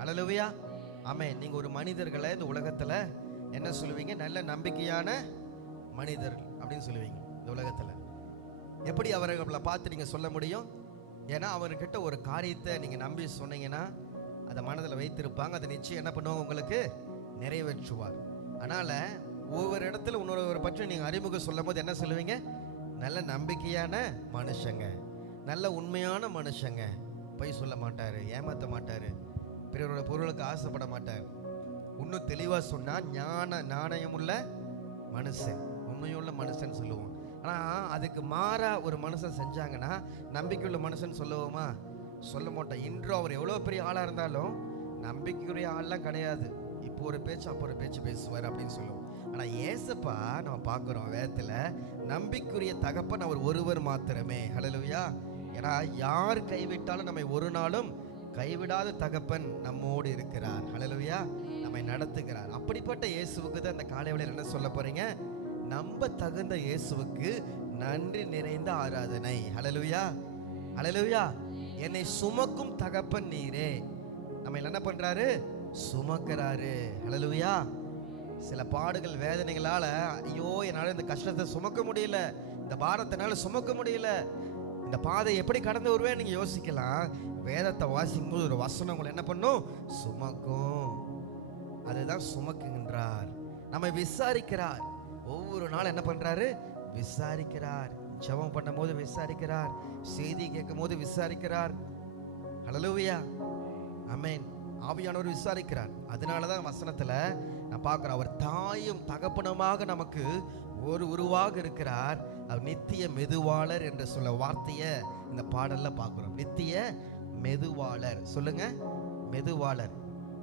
ஹல்லேலூயா. ஆமென். நீங்க ஒரு மனிதர்களை இந்த உலகத்துல என்ன சொல்லுவீங்க? நல்ல நம்பிக்கையான மனிதர்கள் அப்படின்னு சொல்லுவீங்க. இந்த உலகத்துல எப்படி அவர்களை பார்த்து நீங்க சொல்ல முடியும்? ஏன்னா அவர்கிட்ட ஒரு காரியத்தை நீங்க நம்பி சொன்னீங்கன்னா அதை மனதில் வைத்திருப்பாங்க. அதை நிச்சயம் என்ன பண்ணுவாங்க? உங்களுக்கு நிறைவேற்றுவார். அதனால ஒவ்வொரு இடத்துல இன்னொரு பற்றி நீங்க அறிமுகம் சொல்லும் போது என்ன சொல்லுவீங்க? நல்ல நம்பிக்கையான மனுஷங்க, நல்ல உண்மையான மனுஷங்க, பொய் சொல்ல மாட்டாரு, ஏமாற்ற மாட்டாரு, பிறரோட பொருளுக்கு ஆசைப்பட மாட்டார். இன்னும் தெளிவாக சொன்னால் நாணயமுள்ள மனுஷன், உண்மையுள்ள மனுஷன் சொல்லுவோம். ஆனால் அதுக்கு மாறா ஒரு மனுஷன் செஞ்சாங்கன்னா நம்பிக்கையுள்ள மனுஷன் சொல்லுவோமா? சொல்ல மாட்டோம். இன்றும் அவர் எவ்வளோ பெரிய ஆளாக இருந்தாலும் நம்பிக்கையுடைய ஆள்லாம் கிடையாது. இப்போ ஒரு பேச்சு அப்போ ஒரு பேச்சு பேசுவார் அப்படின்னு சொல்லுவோம். ஆனால் ஏசப்பா நம்ம பார்க்குறோம் வேதத்தில் நம்பிக்கையுரிய தகப்பன் அவர் ஒருவர் மாத்திரமே. ஹல்லேலூயா. ஏன்னா யார் கைவிட்டாலும் நம்மை ஒரு நாளும் கைவிடாத தகப்பன் நம்மோடு இருக்கிறார். ஹல்லேலூயா. நம்மை நடத்துகிறார். அப்படிப்பட்ட இயேசுவுக்கு தான் இந்த காலை வேளையில் என்ன சொல்ல போறீங்க? நம்ப தகுந்த இயேசுவுக்கு நன்றி நிறைந்த ஆராதனை. ஹல்லேலூயா. ஹல்லேலூயா. என்னை சுமக்கும் தகப்பன் நீரே. நம்ம என்ன பண்றாரு? சுமக்கிறாரு. ஹல்லேலூயா. சில பாடுகள் வேதனைகளால ஐயோ என்னால் இந்த கஷ்டத்தை சுமக்க முடியல, இந்த பாரத்தினால சுமக்க முடியல, இந்த பாதை எப்படி கடந்து வருவேன் நீங்க யோசிக்கலாம். வேதத்தை வாசிக்கும் போது ஒரு வசனம் உங்களை என்ன பண்ணும்? சுமக்கும். அதுதான் சுமக்குகின்றார். நம்மை விசாரிக்கிறார். ஒவ்வொரு நாள் என்ன பண்றாரு? விசாரிக்கிறார். ஜெபம் பண்ணும் போது விசாரிக்கிறார், செய்தி கேட்கும் போது விசாரிக்கிறார். ஹல்லேலூயா. ஆமென். ஆவியானவர் விசாரிக்கிறார். அதனாலதான் வசனத்துல நான் பார்க்கிறேன், அவர் தாயும் தகப்பனுமாக நமக்கு ஒரு உருவாக இருக்கிறார். அவர் நித்திய மெதுவாளர் என்று சொல்ல வார்த்தையை இந்த பாடல்ல பார்க்கிறோம். நித்திய மெதுவாளர். சொல்லுங்க, மெதுவாளர்.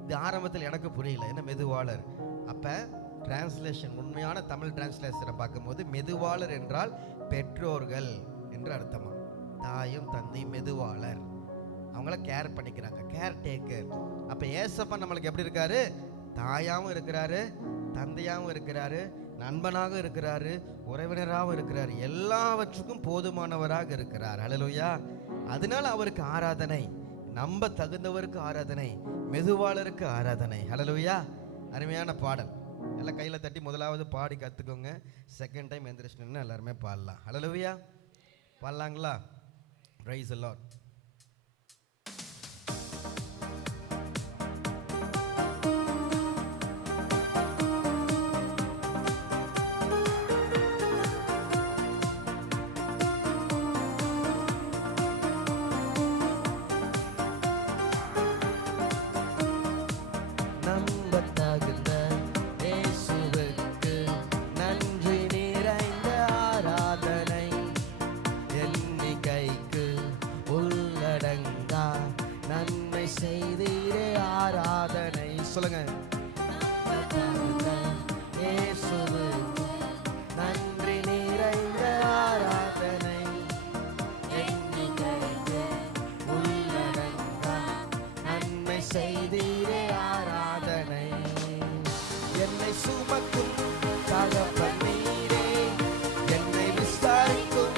இது ஆரம்பத்தில் எனக்கு புரியல, என்ன மெதுவாளர். அப்ப டிரான்ஸ்லேஷன், உண்மையான தமிழ் டிரான்ஸ்லேஷனை பார்க்கும்போது மெதுவாளர் என்றால் பெற்றோர்கள் என்று அர்த்தமா. தாயும் தந்தை மெதுவாளர், அவங்கள கேர் பண்ணிக்கிறாங்க, கேர் டேக்கர். அப்ப ஏசப்பா நம்மளுக்கு எப்படி இருக்காரு? தாயாவும் இருக்கிறாரு, தந்தையாவும் இருக்கிறாரு, நண்பனாக இருக்கிறாரு, உறவினராகவும் இருக்கிறார், எல்லாவற்றுக்கும் போதுமானவராக இருக்கிறார். ஹல்லேலூயா. அதனால அவருக்கு ஆராதனை, நம்ப தகுந்தவருக்கு ஆராதனை, மெதுவாளருக்கு ஆராதனை. ஹல்லேலூயா. அருமையான பாடல். எல்லாம் கையில் தட்டி முதலாவது பாடி கற்றுக்கோங்க. செகண்ட் டைம் எந்திரிச்சு எல்லாருமே பாடலாம். ஹல்லேலூயா. பாடலாங்களா? Praise the lord. சொல்லுங்க. நன்றி நிறைந்த ஆராதனை, நன்மை செய்தீரே ஆராதனை. என்னை சுமக்கும் தகப்பன் நீரே, என்னை விசாரிக்கும்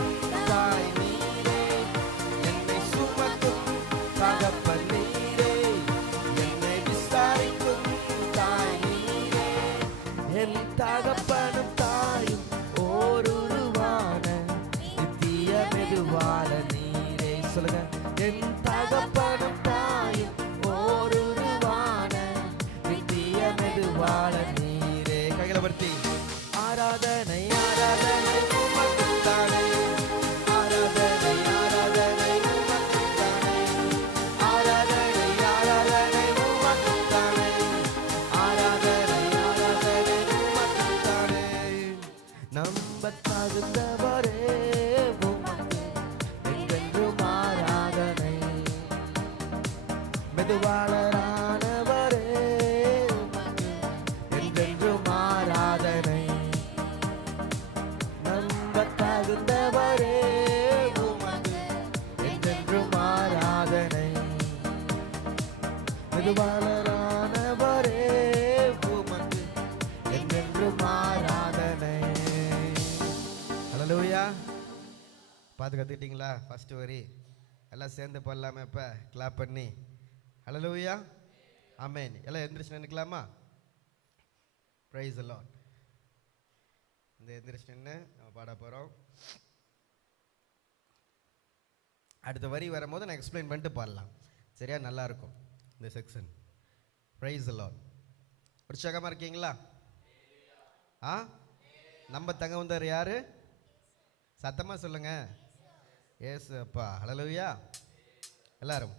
தாய் நீரே. என்னை சுமக்கும் தகப்பன் நீரே, என்னை விசாரிக்கும் தாய் நீரே. என் தகப்பனும் தாயும் ஓருருவான நித்திய மெதுவாள நீரே. சொல்லுங்க. என் தகப்பனும் தாயும் ஓருருவான நித்திய மெதுவாள நீரே. கைகளை வர்த்தி ஆராதனை ஆராதனை உமக்குத்தானே, ஆராதனை ஆராதனை உமக்குத்தானே, ஆராதனை ஆராதனை உமக்குத்தானே, ஆராதனை ஆராதனை உமக்குத்தானே. நம்ப தகுந்தவரே உமக்கு என்றென்றும் ஆராதனை, மெதுவாளரானவரே உமக்கு என்றென்றும் ஆராதனை. நம்ப தகுந்தவரே உமக்கு என்றென்றும் ஆராதனை, மெதுவாளரானவரே உமக்கு என்றென்றும் ஆராதனை. ஹல்லேலூயா. பார்த்து கற்றுக்கிட்டீங்களா? ஃபர்ஸ்ட் வரி எல்லாம் சேர்ந்து பாடலாமே இப்போ கிளாப் பண்ணி. ஹல்லேலூயா. ஆமென். எல்லாம் எந்திரிச்சு நினைக்கலாமா? Price the Lord. இந்த எந்திரிச்சு நின்று நம்ம பாட போகிறோம். அடுத்த வரி வரும்போது நான் எக்ஸ்பிளைன் பண்ணிட்டு பாடலாம். சரியா? நல்லா இருக்கும் இந்த செக்ஷன். Price the Lord. உற்சாகமாக இருக்கீங்களா? நம்ம தங்க வந்தார் யாரு? சத்தமா சொல்லுங்க. ஏசு அப்பா. ஹல்லேலூயா. எல்லாரும்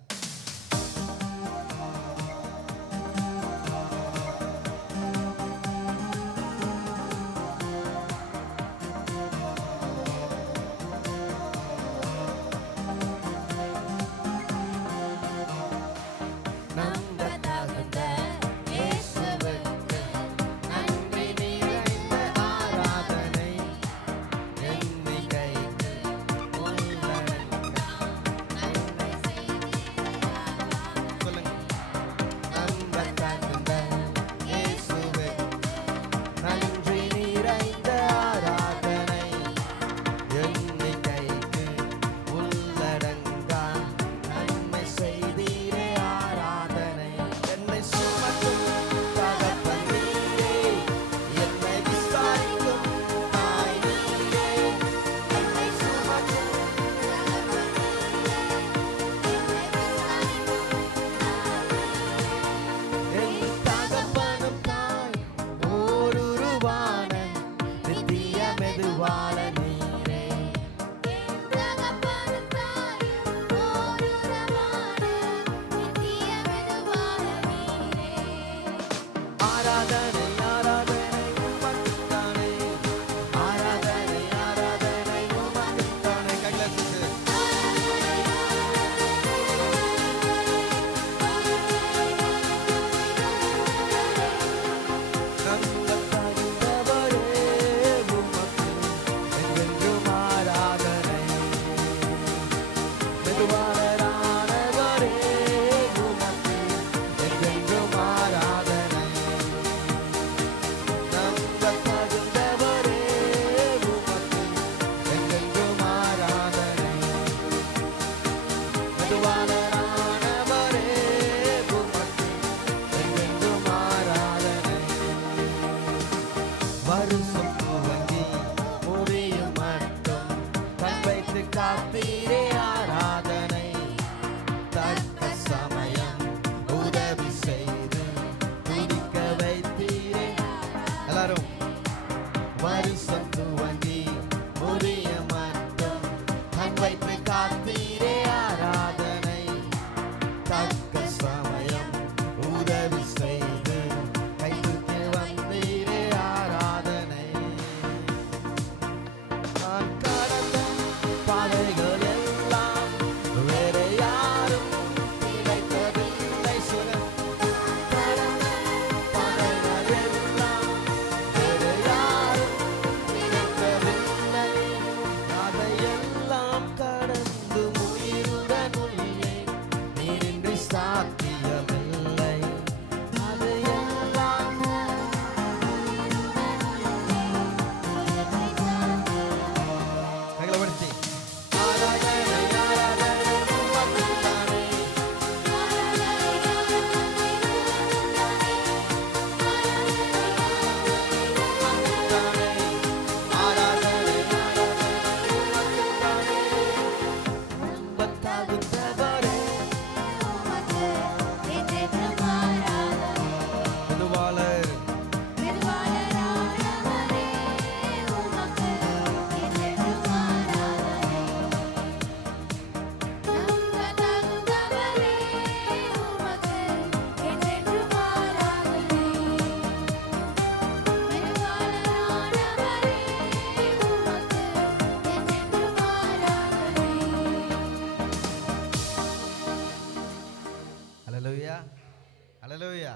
ஹல்லேலூயா.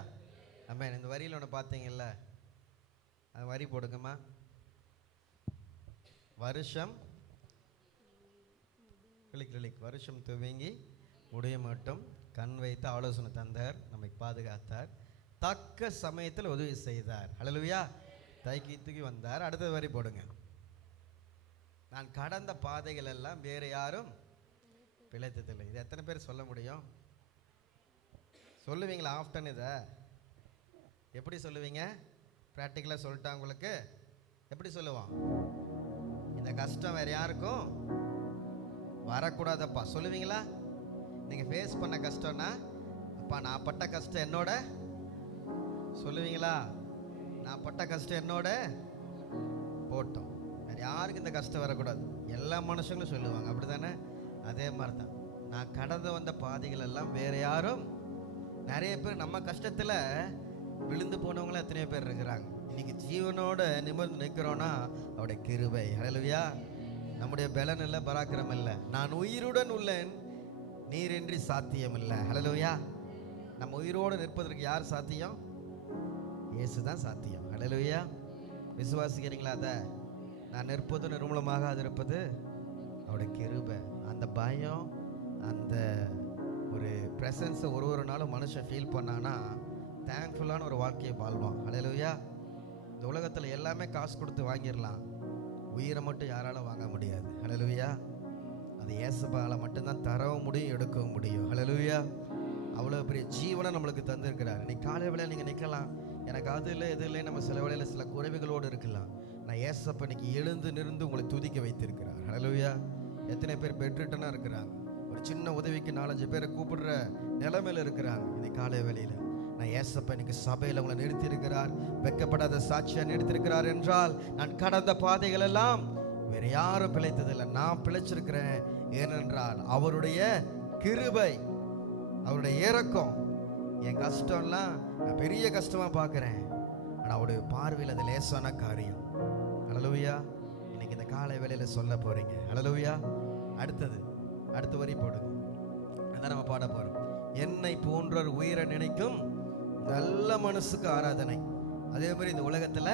ஆமென். இந்த வரியில் ஒன்று பார்த்தீங்கல்ல, அது வரி போடுங்கம்மா. வருஷம் கிளிக் வருஷம் துவங்கி முடிய மட்டும் கண் வைத்து ஆலோசனை தந்தார், நம்மை பாதுகாத்தார், தக்க சமயத்தில் உதவி செய்தார். ஹல்லேலூயா. தூக்கி வந்தார். அடுத்த வரி போடுங்க. நான் கடந்த பாதைகள் எல்லாம் வேறு யாரும் பிழைத்ததில்லை. இது எத்தனை பேர் சொல்ல முடியும்? சொல்லுவீங்களா ஆஃப்டன் இதை? எப்படி சொல்லுவீங்க? ப்ராக்டிக்கலாக சொல்லிட்டா உங்களுக்கு எப்படி சொல்லுவான்? இந்த கஷ்டம் வேறு யாருக்கும் வரக்கூடாதப்பா சொல்லுவீங்களா? நீங்கள் ஃபேஸ் பண்ண கஷ்டம்னா, அப்பா நான் பட்ட கஷ்டம் என்னோட சொல்லுவீங்களா? நான் பட்ட கஷ்டம் என்னோட போட்டோம், வேறு யாருக்கும் இந்த கஷ்டம் வரக்கூடாது. எல்லா மனுஷங்களும் சொல்லுவாங்க, அப்படி தானே? அதே மாதிரி தான் நான் கடந்து வந்த பாதைகள் எல்லாம் வேறு யாரும். நிறைய பேர் நம்ம கஷ்டத்தில் விழுந்து போனவங்களும் எத்தனையோ பேர் இருக்கிறாங்க. இன்னைக்கு ஜீவனோட நிமிர்ந்து நிற்கிறோன்னா அவருடைய கிருபை. ஹல்லேலூயா. நம்முடைய பலன் இல்லை, பராக்கிரம் இல்லை. நான் உயிருடன் உள்ளேன், நீரின்றி சாத்தியம் இல்லை. ஹல்லேலூயா. நம்ம உயிரோடு நிற்பதற்கு யார் சாத்தியம்? இயேசு தான் சாத்தியம். ஹல்லேலூயா. விசுவாசிக்கிறீங்களா? அதை நான் நிற்பது நிர்மூலமாக அது இருப்பது அவருடைய கிருபை. அந்த பயம், அந்த ஒரு ப்ரெசன்ஸை ஒரு நாளும் மனுஷன் ஃபீல் பண்ணானா தேங்க்ஃபுல்லான ஒரு வாழ்க்கையை வாழ்வான். ஹல்லேலூயா. இந்த உலகத்தில் எல்லாமே காசு கொடுத்து வாங்கிடலாம், உயிரை மட்டும் யாராலும் வாங்க முடியாது. ஹல்லேலூயா. அது இயேசுவால் மட்டும்தான் தரவும் முடியும், எடுக்கவும் முடியும். ஹல்லேலூயா. அவ்வளோ பெரிய ஜீவனை நம்மளுக்கு தந்திருக்கிறார். இன்னைக்கு காலை வேளையில் நீங்கள் நிற்கலாம், எனக்கு அது இல்லை இது இல்லை, நம்ம சில வேளையில் சில குறைவுகளோடு இருக்கலாம். நான் ஏசப்ப இன்னைக்கு எழுந்து நிறுந்து உங்களை துதிக்க வைத்திருக்கிறார். ஹல்லேலூயா. எத்தனை பேர் பெட்ரிட்டனாக இருக்கிறாங்க, ஒரு சின்ன உதவிக்கு 4-5 பேரை கூப்பிடுற நிலைமையில் இருக்கிறாங்க. இன்னைக்கு காலை வேளையில் நான் ஏசப்ப இன்னைக்கு சபையில் உங்களை நிறுத்தியிருக்கிறார், வெட்கப்படாத சாட்சியாக நிறுத்தியிருக்கிறார் என்றால் நான் கடந்த பாதைகள் எல்லாம் வேறு யாரும் பிழைத்ததில்லை, நான் பிழைச்சிருக்கிறேன். ஏனென்றால் அவருடைய கிருபை, அவருடைய இரக்கம். என் கஷ்டம்லாம் நான் பெரிய கஷ்டமாக பார்க்குறேன், ஆனால் அவருடைய பார்வையில் அது லேசான காரியம். ஹல்லேலூயா. இன்னைக்கு இந்த காலை வேளையில் சொல்ல போகிறீங்க. ஹல்லேலூயா. அடுத்த வரி போடுங்க, அதான் நம்ம பாட போகிறோம். என்னை போன்றோர் உயிரை நினைக்கும் நல்ல மனசுக்கு ஆராதனை. அதே மாதிரி இந்த உலகத்தில்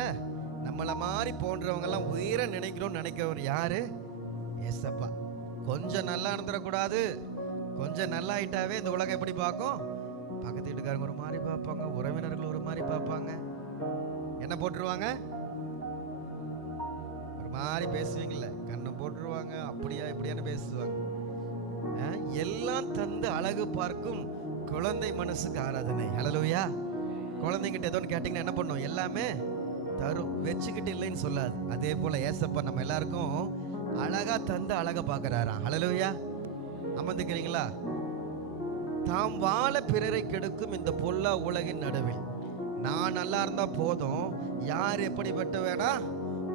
நம்மளை மாதிரி போன்றவங்கெல்லாம் உயிரை நினைக்கிறோம்னு நினைக்கிறவர் யாரு? ஏசப்பா. கொஞ்சம் நல்லா இருந்துடக்கூடாது, கொஞ்சம் நல்லா ஆயிட்டாவே இந்த உலகம் எப்படி பார்க்கும்? பக்கத்து வீட்டுக்காரங்க ஒரு மாதிரி பார்ப்பாங்க, உறவினர்கள் ஒரு மாதிரி பார்ப்பாங்க, என்ன போட்டுருவாங்க, ஒரு மாதிரி பேசுவீங்கல்ல, கண்ணை போட்டுருவாங்க, அப்படியா இப்படியான்னு பேசுவாங்க. எல்லாம் தந்து அழகு பார்க்கும் குழந்தை மனசுக்கு ஆராதனை. ஹல்லேலூயா. குழந்தைங்கிட்ட ஏதோ கேட்டிங்கன்னா என்ன பண்ணும்? எல்லாமே தரும், வச்சுக்கிட்டு இல்லைன்னு சொல்லாது. அதே போல ஏசப்பா நம்ம எல்லாருக்கும் அழகா தந்து அழகா பார்க்கறாராம். ஹல்லேலூயா. அமர்ந்துக்கிறீங்களா? தாம் வாழ பிறரை கெடுக்கும் இந்த பொல்லா உலகின் நடுவில் நான் நல்லா இருந்தா போதும், யார் எப்படிப்பட்ட வேணா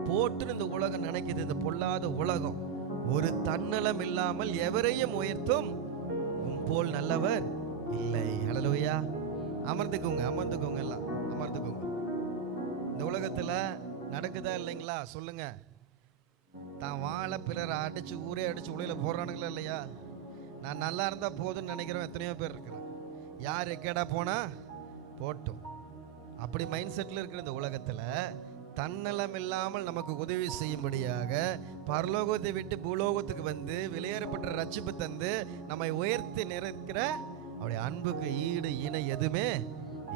போட்டுன்னு இந்த உலகம் நினைக்குது. இந்த பொல்லாத உலகம் ஒரு தன்னலம் இல்லாமல் எவரையும் உயர்த்தும் உன் போல் நல்லவர் இல்லை. ஹல்லேலூயா. அமர்ந்துக்கோங்க, எல்லாம் அமர்ந்துக்கோங்க. இந்த உலகத்தில் நடக்குதா இல்லைங்களா? சொல்லுங்க. தான் வாழ பிறரை அடிச்சு ஊரே அடிச்சு உலையில போடுறானுங்களா இல்லையா? நான் நல்லா இருந்தால் போதும்னு நினைக்கிறோம் எத்தனையோ பேர் இருக்கிறான். யார் எக்கேடா போனா போட்டும், அப்படி மைண்ட் செட்டில் இருக்கிற இந்த உலகத்தில் தன்னலம் இல்லாமல் நமக்கு உதவி செய்யும்படியாக பரலோகத்தை விட்டு பூலோகத்துக்கு வந்து வெளியேறப்பட்ட ரட்சிப்பு தந்து நம்மை உயர்த்தி நிற்கிற அவருடைய அன்புக்கு ஈடு இணை எதுவுமே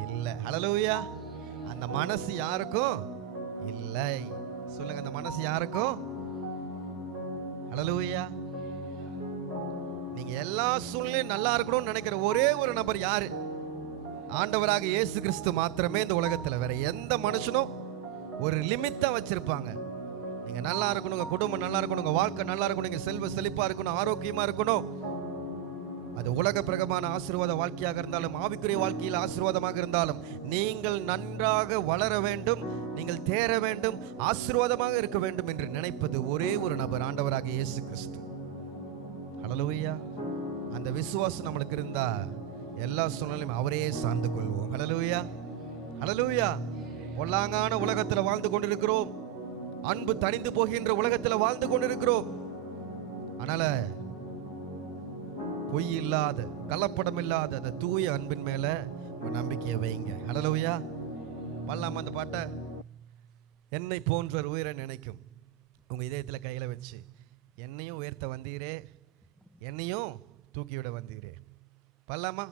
இல்லை. ஹல்லேலூயா. அந்த மனசு யாருக்கும் இல்லை. சொல்லுங்க, அந்த மனசு யாருக்கும்? ஹல்லேலூயா. நீங்க எல்லா சூழ்நிலையும் நல்லா இருக்கணும்னு நினைக்கிற ஒரே ஒரு நபர் யாரு? ஆண்டவராக இயேசு கிறிஸ்து மாத்திரமே. இந்த உலகத்தில் வேற எந்த மனுஷனும் ஒரு லிமிட்டா வச்சிருப்பாங்க. நீங்க நல்லா இருக்கணும், உங்க குடும்பம் நல்லா இருக்கணும், உங்க வாழ்க்கை நல்லா இருக்கணும், நீங்க செல்வ செழிப்பா இருக்கணும், ஆரோக்கியமா இருக்கணும். அது உலக பிரகமான ஆசீர்வாத வாழ்க்கையாக இருந்தாலும் ஆவிக்குரிய வாழ்க்கையில் ஆசீர்வாதமாக இருந்தாலும் நீங்கள் நன்றாக வளர வேண்டும், நீங்கள் தேர வேண்டும், ஆசீர்வாதமாக இருக்க வேண்டும் என்று நினைப்பது ஒரே ஒரு நபர், ஆண்டவராக இயேசு கிறிஸ்து. ஹல்லேலூயா. அந்த விசுவாசம் நம்மளுக்கு இருந்தா எல்லா சூழ்நிலையும் அவரையே சார்ந்து கொள்வோம். ஹல்லேலூயா. ஹல்லேலூயா. பொல்லாங்கான உலகத்தில் வாழ்ந்து கொண்டிருக்கிறோம், அன்பு தணிந்து போகின்ற உலகத்தில் வாழ்ந்து கொண்டிருக்கிறோம். அதனால பொய் இல்லாத, கலப்படம் இல்லாத அந்த தூய அன்பின் மேல ஒரு நம்பிக்கையை வைங்க. ஹல்லேலூயா. பாடலாமா அந்த பாட்டை? என்னை போன்ற உயிரை நினைக்கும். உங்க இதயத்தில் கையில வச்சு, என்னையும் உயர்த்த வந்தீரே, என்னையும் தூக்கிவிட வந்தீரே. பாடலாமா?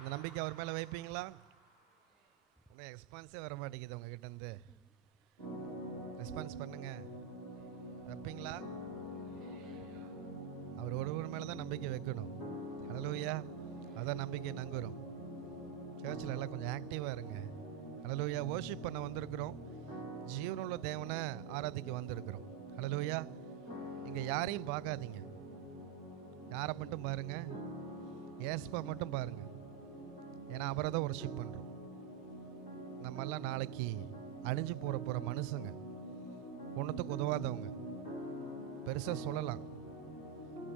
அந்த நம்பிக்கை அவர் மேலே வைப்பீங்களா? ஒன்றும் ரெஸ்பான்ஸே வர மாட்டேங்குது உங்ககிட்ட இருந்து. ரெஸ்பான்ஸ் பண்ணுங்க. வைப்பீங்களா? அவர் ஒருவர் மேலே தான் நம்பிக்கை வைக்கணும். ஹல்லேலூயா. அதான் நம்பிக்கை நங்குறோம். சர்ச்சில் எல்லாம் கொஞ்சம் ஆக்டிவாக இருங்க. ஹல்லேலூயா. வர்ஷிப் பண்ண வந்திருக்கிறோம். ஜீவனுள்ள தேவனை ஆராதிக்க வந்திருக்கிறோம். ஹல்லேலூயா. இங்கே யாரையும் பார்க்காதீங்க. யாரை மட்டும் பாருங்க, ஏஸ்பா மட்டும் பாருங்க. ஏன்னா அவரை தான் வர்ஷிப் பண்ணுறோம். நம்மெல்லாம் நாளைக்கு அழிஞ்சு போகிற மனுஷங்க, ஒன்றுத்துக்கு உதவாதவங்க. பெருசாக சொல்லலாம்,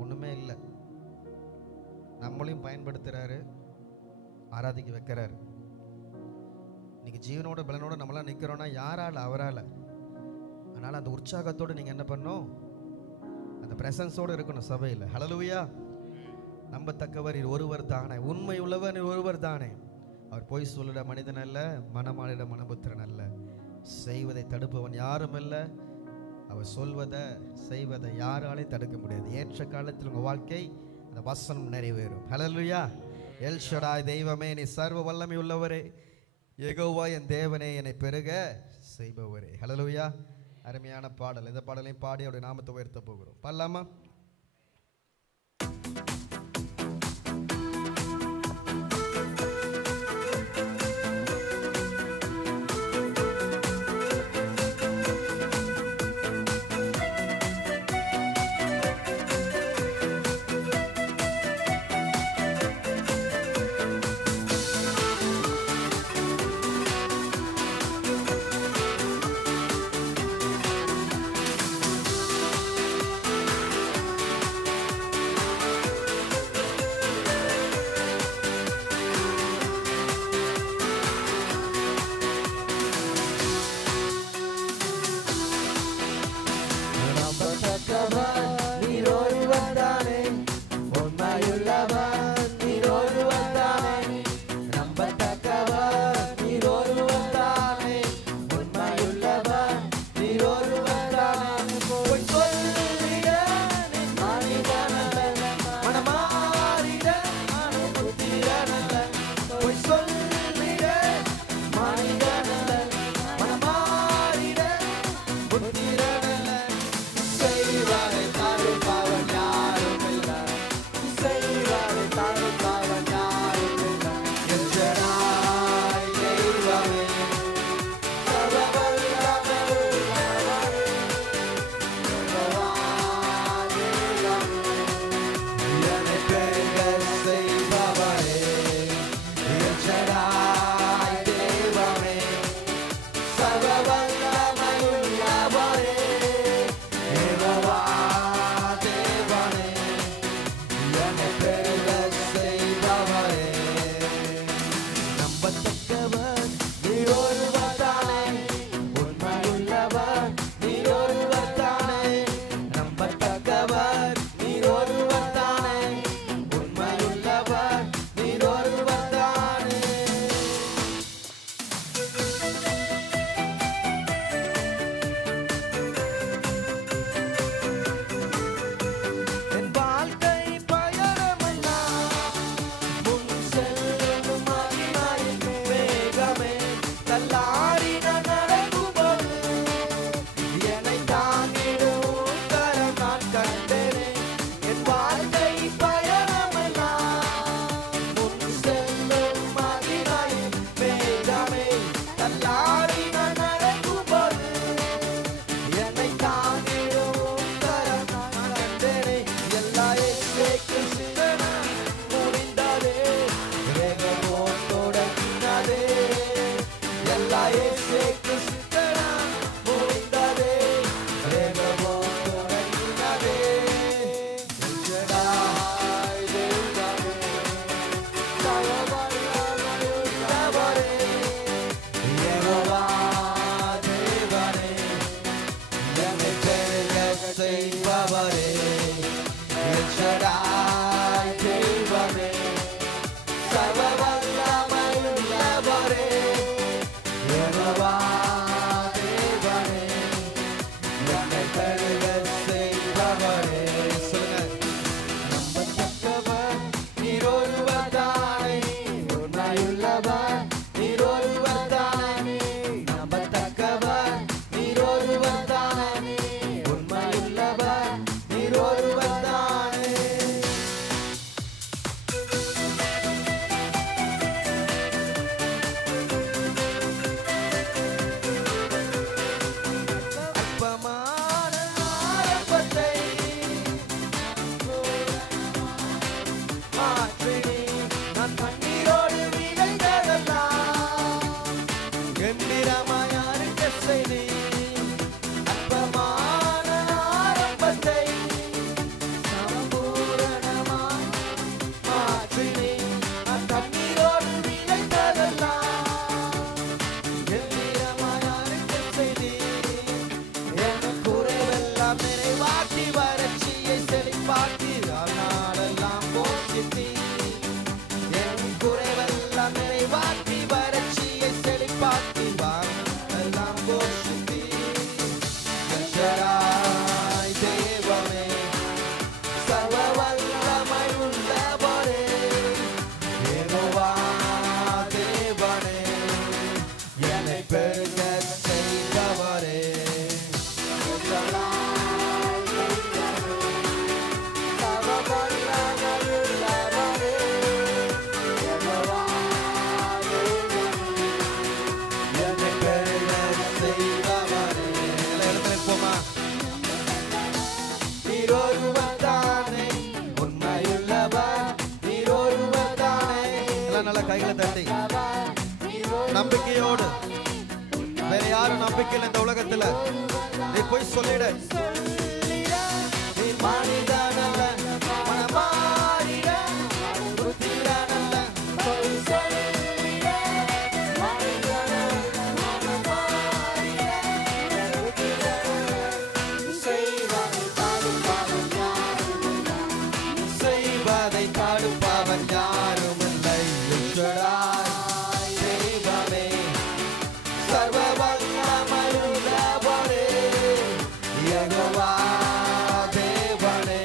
ஒன்றுமே இல்லை. நம்மளையும் பயன்படுத்துகிறாரு, ஆராதிக்க வைக்கிறாரு. இன்னைக்கு ஜீவனோட பலனோட நம்மளாம் நிற்கிறோன்னா யாரால்? அவரால். அதனால் அந்த உற்சாகத்தோடு நீங்கள் என்ன பண்ணணும்? அந்த பிரசன்ஸோடு இருக்கணும் சபையில். ஹல்லேலூயா. நம்பத்தக்கவர் ஒருவர் தானே, உண்மை உள்ளவர் ஒருவர் தானே. அவர் பொய் சொல்லிட மனிதன் அல்ல, மனமாளிட மனபுத்திரன் அல்ல. செய்வதை தடுப்பவன் யாரும் அல்ல. அவர் சொல்வதை செய்வதை யாராலையும் தடுக்க முடியாது. ஏற்ற காலத்தில் உங்கள் வாழ்க்கை அந்த வசனம் நிறைவேறும். ஹல்லேலூயா. எல் ஷடாய் தெய்வமே, நீ சர்வ வல்லமை உள்ளவரே. யெகோவா என் தேவனே, என்னை பெருக செய்பவரே. ஹல்லேலூயா. அருமையான பாடல். இந்த பாடலையும் பாடி அவருடைய நாமத்தை உயர்த்த போகிறோம். பாடலாமா? நான் கண்ணீரோடு விதைத்ததெல்லாம் கம்பீரமாய் அறுக்க செய்தி அற்பமான ஆரம்பத்தை சம்பூரணமாய் மாற்றினே. நான் கண்ணீரோடு விதைத்ததெல்லாம் கம்பீரமாய் அறுக்க செய்தி என் குறைவெல்லாம் நிறைவாக்கி வறட்சியை செழிப்பாக்கி நாளெல்லாம் போஷித்தீ. என் குறைவெல்லாம் நிறைவாக்கி வறட்சியை செழிப்பாக்கி எல்லாம் போஷித்தீ. கர்த்தராய் தேவனே சர்வ வல்லமை உள்ளவரே யெகோவா தேவனே என்னை பெருகச் செய்தவரே. கைகளை தட்டி நம்பிக்கையோடு, வேற யாரும் நம்பிக்கை இல்லை இந்த உலகத்துல, நீ போய் சொல்லிட. நீ மனிதனல்ல, மனமாறிட, புத்திரனல்ல, போய் சொல்லிட. மனிதனல்ல, மனமாறிட, புத்திரனல்ல, செய்வதை தடுப்பவன் யாருமில்லை. செய்வதை தடுப்பவன் யாருமில்லை. தெய்வமே சர்வ வல்லமையுள்ளவரே யெகோவா தேவனே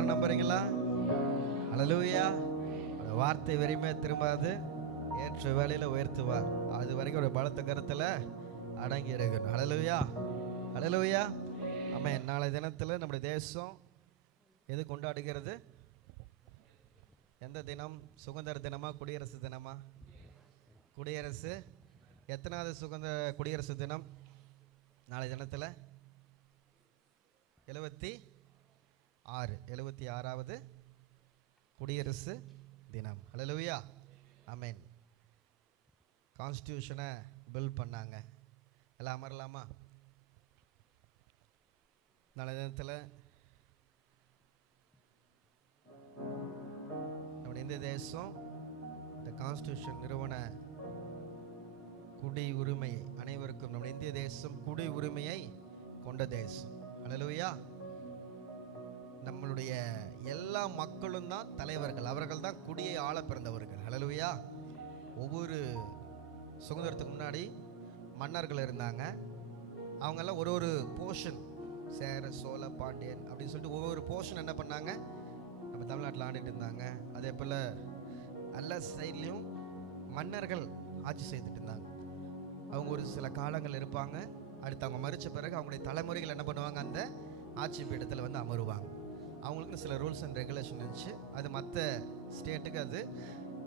திரும்புவார் நம்புறீங்களா? ஹல்லேலூயா. அந்த வார்த்தை வெறுமே திரும்பாது, ஏற்ற வேலையில உயர்த்துவார். அது வரைக்கும் ஒரு பலத்த கருத்துல அடங்கி இருக்கணும். ஹல்லேலூயா, ஹல்லேலூயா. ஆமென். நாளை தினத்துல நம்முடைய தேசம் எது கொண்டாடுகிறது? எந்த தினம்? சுதந்திர தினமா, குடியரசு தினமா? குடியரசு. எத்தனாவது குடியரசு தினம் நாளை தினத்தில்? 76வது குடியரசு தினம். ஹல்லேலூயா, ஆமென். கான்ஸ்டியூஷனை பில் பண்ணாங்க. எல்லாம் அமரலாமா? நாளை தினத்தில் நம்முடைய இந்திய தேசம் இந்த கான்ஸ்டியூஷன் நிறுவன குடி உரிமை அனைவருக்கும், நம்முடைய இந்திய தேசம் குடி உரிமையை கொண்ட தேசம். ஹல்லேலூயா. நம்மளுடைய எல்லா மக்களும் தான் தலைவர்கள், அவர்கள் தான் குடியை ஆள பிறந்தவர்கள். ஹல்லேலூயா. ஒவ்வொரு சுதந்திரத்துக்கு முன்னாடி மன்னர்கள் இருந்தாங்க. அவங்கெல்லாம் ஒரு ஒரு போர்ஷன், சேர, சோழ, பாண்டியன் அப்படின்னு சொல்லிட்டு ஒவ்வொரு போர்ஷன் என்ன பண்ணாங்க, நம்ம தமிழ்நாட்டில் ஆண்டுட்டு இருந்தாங்க. அதே போல் எல்லா சைட்லேயும் மன்னர்கள் ஆட்சி செய்துட்டு இருந்தாங்க. அவங்க ஒரு சில காலங்கள் இருப்பாங்க. அடுத்து அவங்க மறித்த பிறகு அவங்களுடைய தலைமுறைகள் என்ன பண்ணுவாங்க, அந்த ஆட்சி பீடத்தில் வந்து அமருவாங்க. அவங்களுக்கு சில ரூல்ஸ் அண்ட் ரெகுலேஷன் இருந்துச்சு. அது மற்ற ஸ்டேட்டுக்கு அது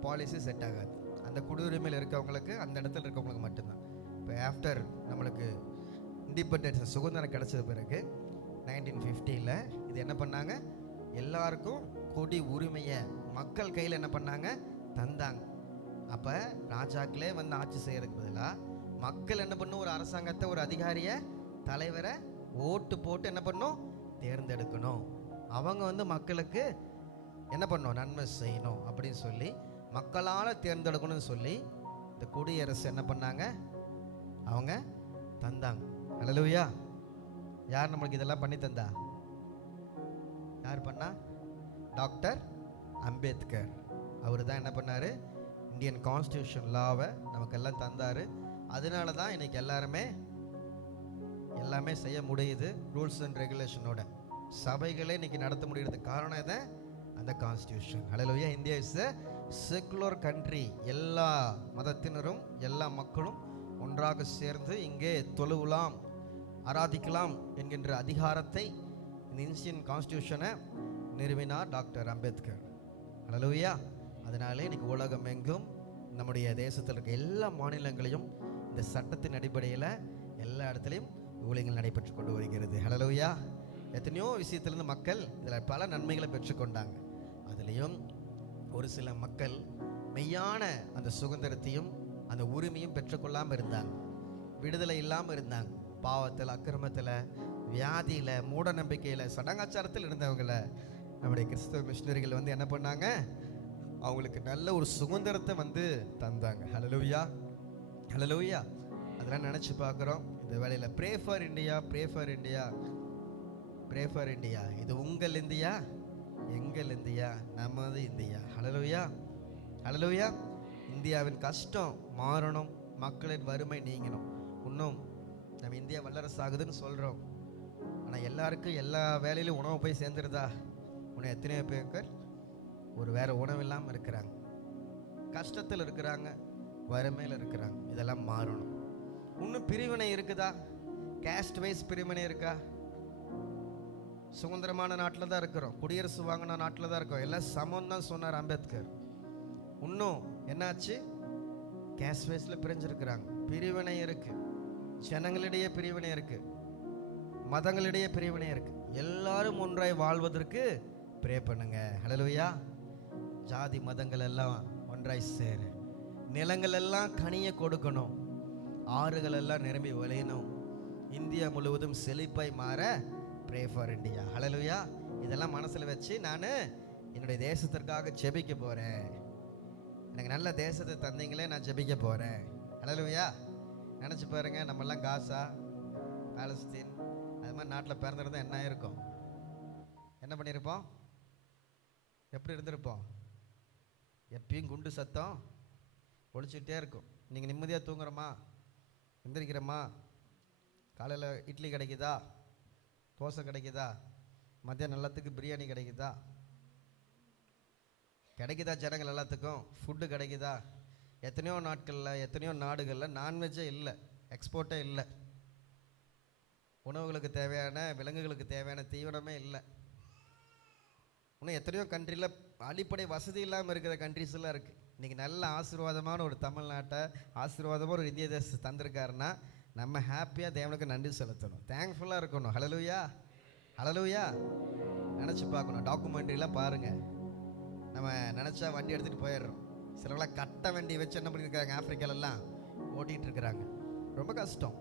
பாலிசி செட் ஆகாது. அந்த குடியுரிமையில் இருக்கவங்களுக்கு, அந்த இடத்துல இருக்கவங்களுக்கு மட்டும்தான். இப்போ ஆஃப்டர் நம்மளுக்கு இண்டிபெண்டன்ஸ் சுதந்திரம் கிடைச்சது பிறகு 1950 இது என்ன பண்ணாங்க, எல்லாருக்கும் குடி உரிமையை மக்கள் கையில் என்ன பண்ணாங்க, தந்தாங்க. அப்போ ராஜாக்களே வந்து ஆட்சி செய்யறதுக்கு பதிலாக மக்கள் என்ன பண்ணும், ஒரு அரசாங்கத்தை, ஒரு அதிகாரியை, தலைவரை ஓட்டு போட்டு என்ன பண்ணும், தேர்ந்தெடுக்கணும். அவங்க வந்து மக்களுக்கு என்ன பண்ணணும், நன்மை செய்யணும் அப்படின்னு சொல்லி மக்களால் தேர்ந்தெடுக்கணும்னு சொல்லி இந்த குடியரசு என்ன பண்ணாங்க, அவங்க தந்தாங்க. ஹல்லேலூயா. யார் நம்மளுக்கு இதெல்லாம் பண்ணி தந்தா? யார் பண்ணா? டாக்டர் அம்பேத்கர். அவர் தான் என்ன பண்ணார், இந்தியன் கான்ஸ்டியூஷன் லாவை நமக்கெல்லாம் தந்தார். அதனால தான் இன்னைக்கு எல்லாமே செய்ய முடியுது. ரூல்ஸ் அண்ட் ரெகுலேஷனோட சபைகளே இன்னைக்கு நடத்த முடியறதுக்கு காரணம் எது? அந்த constitution. Hallelujah. India is a secular country. எல்லா மதத்தினரும் எல்லா மக்களும் ஒன்றாக சேர்ந்து இங்கே தொழுவலாம், ஆராதிக்கலாம் என்கின்ற அதிகாரத்தை இந்த இந்தியன் கான்ஸ்டியூஷனை நிறுவினார் டாக்டர் அம்பேத்கர். ஹல்லேலூயா. அதனாலே இன்னைக்கு உலகம் எங்கும் நம்முடைய தேசத்தில் இருக்க எல்லா மாநிலங்களையும் இந்த சட்டத்தின் அடிப்படையில் எல்லா இடத்துலையும் ஊழியங்கள் நடைபெற்று கொண்டு வருகிறது. ஹல்லேலூயா. எத்தனையோ விஷயத்திலிருந்து மக்கள் இதில் பல நன்மைகளை பெற்றுக்கொண்டாங்க. அதுலேயும் ஒரு சில மக்கள் மெய்யான அந்த சுதந்திரத்தையும் அந்த உரிமையும் பெற்றுக்கொள்ளாமல் இருந்தாங்க, விடுதலை இல்லாமல் இருந்தாங்க. பாவத்தில், அக்கிரமத்தில், வியாதியில், மூட நம்பிக்கையில், சடங்காச்சாரத்தில் இருந்தவங்களை நம்முடைய கிறிஸ்தவ மிஷினரிகள் வந்து என்ன பண்ணாங்க, அவங்களுக்கு நல்ல ஒரு சுதந்திரத்தை வந்து தந்தாங்க. ஹல்லேலூயா, ஹல்லேலூயா. அதெல்லாம் நினச்சி பார்க்குறோம். இந்த வேலையில் pray for India, pray for India, pray for India. இது உங்கள் இந்தியா, எங்கள் இந்தியா, நமது இந்தியா. ஹல்லேலூயா, ஹல்லேலூயா. இந்தியாவின் கஷ்டம் மாறணும், மக்களின் வறுமை நீங்கணும். இன்னும் நம்ம இந்தியா வல்லரசு ஆகுதுன்னு சொல்கிறோம், ஆனால் எல்லாருக்கும் எல்லா வேலையிலும் உணவு போய் சேர்ந்துருதா? இன்னும் எத்தனையோ பேர் ஒரு வேறு உணவு இல்லாமல் இருக்கிறாங்க, கஷ்டத்தில் இருக்கிறாங்க, வறுமையில் இருக்கிறாங்க. இதெல்லாம் மாறணும். இன்னும் பிரிவினை இருக்குதா? கேஸ்ட் வைஸ் பிரிவினை இருக்கா? சுதந்திரமான நாட்டில் தான் இருக்கிறோம், குடியரசு வாங்கின நாட்டில் தான் இருக்கோம், எல்லாம் சமம் தான் சொன்னார் அம்பேத்கர். இன்னும் என்னாச்சு? கேஸ்ட் வைஸில் பிரிஞ்சிருக்கிறாங்க, பிரிவினை இருக்கு, ஜனங்களிடையே பிரிவினை இருக்கு, மதங்களிடையே பிரிவினை இருக்கு. எல்லாரும் ஒன்றாய் வாழ்வதற்கு ப்ரே பண்ணுங்க. ஹல்லேலூயா. ஜாதி மதங்கள் எல்லாம் ஒன்றாய் சேர, நிலங்கள் எல்லாம் கனியை கொடுக்கணும், ஆறுகள் எல்லாம் நிரம்பி விளையணும், இந்தியா முழுவதும் செழிப்பாய் மாற ப்ரே ஃபார் இந்தியா. ஹல்லேலூயா. இதெல்லாம் மனசில் வச்சு நான் என்னுடைய தேசத்திற்காக ஜெபிக்க போகிறேன். எனக்கு நல்ல தேசத்தை தந்தீங்களே, நான் ஜெபிக்க போகிறேன். ஹல்லேலூயா. நினச்சி பாருங்க, நம்மெல்லாம் காசா, பாலஸ்தீன் அது மாதிரி நாட்டில் பிறந்திருந்தா என்ன இருக்கும்? என்ன பண்ணியிருப்போம்? எப்படி இருந்திருப்போம்? எப்பயும் குண்டு சத்தம் ஒழிச்சுக்கிட்டே இருக்கும். நீங்கள் நிம்மதியாக தூங்குறோமா, எந்திரிக்கிறோமா, காலையில் இட்லி கிடைக்குதா, தோசை கிடைக்குதா, மத்தியானம் எல்லாத்துக்கும் பிரியாணி கிடைக்குதா? ஜனங்கள் எல்லாத்துக்கும் ஃபுட்டு கிடைக்குதா? எத்தனையோ நாட்களில் எத்தனையோ நாடுகளில் நான்வெஜ்ஜே இல்லை, எக்ஸ்போர்ட்டே இல்லை. உணவுகளுக்கு தேவையான விலங்குகளுக்கு தேவையான தீவனமே இல்லை. இன்னும் எத்தனையோ கண்ட்ரியில் அடிப்படை வசதி இல்லாமல் இருக்கிற கண்ட்ரிஸ்லாம் இருக்குது. இன்றைக்கி நல்ல ஆசீர்வாதமான ஒரு தமிழ்நாட்டை, ஆசீர்வாதமான ஒரு இந்திய தேசத்தை தந்திருக்காருன்னா நம்ம ஹாப்பியாக தேவனுக்கு நன்றி செலுத்தணும், தேங்க்ஃபுல்லாக இருக்கணும். ஹல்லேலூயா, ஹல்லேலூயா. நினச்சி பார்க்கணும். டாக்குமெண்ட்ரிலாம் பாருங்கள். நம்ம நினச்சா வண்டி எடுத்துகிட்டு போயிடுறோம். சிலவெல்லாம் கட்ட வண்டி வச்சு என்ன பண்ணியிருக்காங்க, ஆப்பிரிக்காலெல்லாம் ஓட்டிகிட்டு இருக்கிறாங்க. ரொம்ப கஷ்டம்.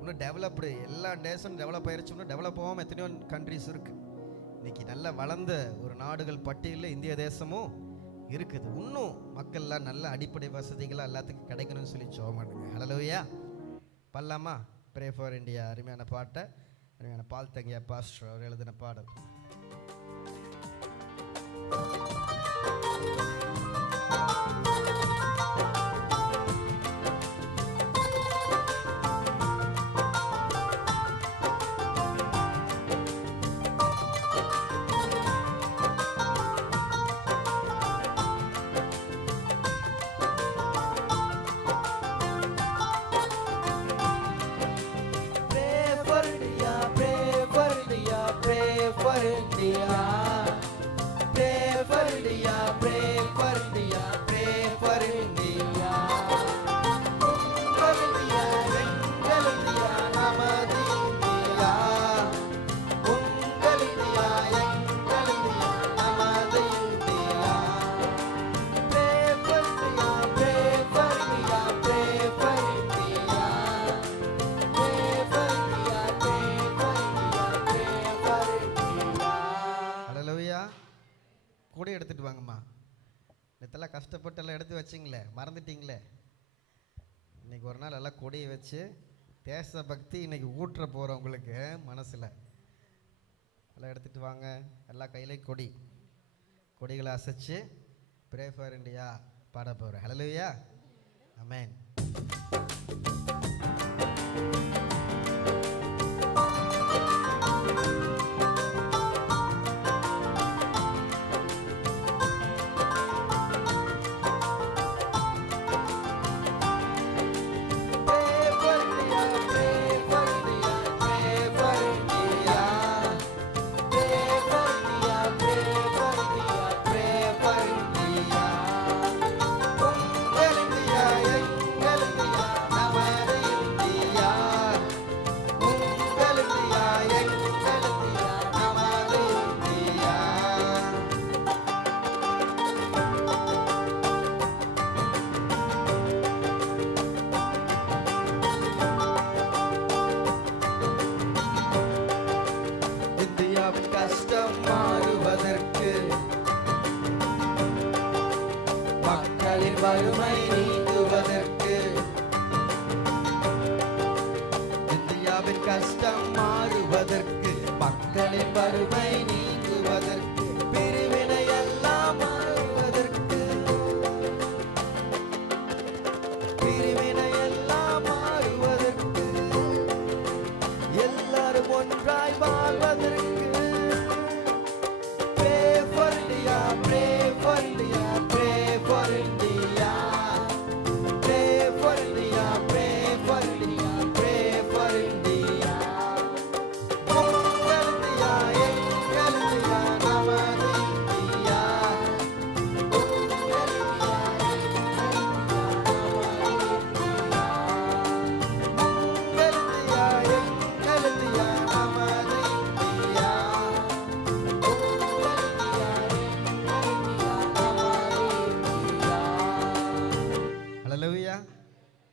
இன்னும் டெவலப்டு எல்லா தேசம் டெவலப் ஆயிடுச்சு. இன்னும் டெவலப் ஆகாமல் எத்தனையோ கண்ட்ரிஸ் இருக்குது. இன்றைக்கி நல்லா வளர்ந்த ஒரு நாடுகள் பட்டியலில் இந்திய தேசமும் இருக்குது. இன்னும் மக்கள்லாம் நல்ல அடிப்படை வசதிகளாக எல்லாத்துக்கும் கிடைக்கணும்னு சொல்லி ஜெபம் பண்ணுங்க. ஹல்லேலூயா. பண்ணலாமா? Pray for India. அருமையான பாட்டை, அருமையான பால் தங்கியா பாஸ்டர் அவர் எழுதின பாடல். கூட எடுத்துகிட்டு வாங்கம்மா. நேற்றெல்லாம் கஷ்டப்பட்டெல்லாம் எடுத்து வச்சிங்களே, மறந்துட்டீங்களே. இன்றைக்கி ஒரு நாள் எல்லாம் கொடியை வச்சு தேச பக்தி இன்றைக்கி ஊற்ற போகிறவங்களுக்கு மனசில் எல்லாம் எடுத்துகிட்டு வாங்க. எல்லா கையிலையும் கொடிகளை அசைச்சு ப்ரே ஃபார் இந்தியா பாட போகிறேன். ஹல்லேலூயா, ஆமென். வறுமை நீங்குவதற்கு, இந்தியாவின் கஷ்டம் மாறுவதற்கு, மக்களின் வறுமை நீங்குவதற்கு, பிரிவினை எல்லாம் மாறுவதற்கு, பிரிவினை எல்லாம் மாறுவதற்கு, எல்லாரும் ஒன்றாய் வாழ்வதற்கு. Pray for India, pray for India, pray for India.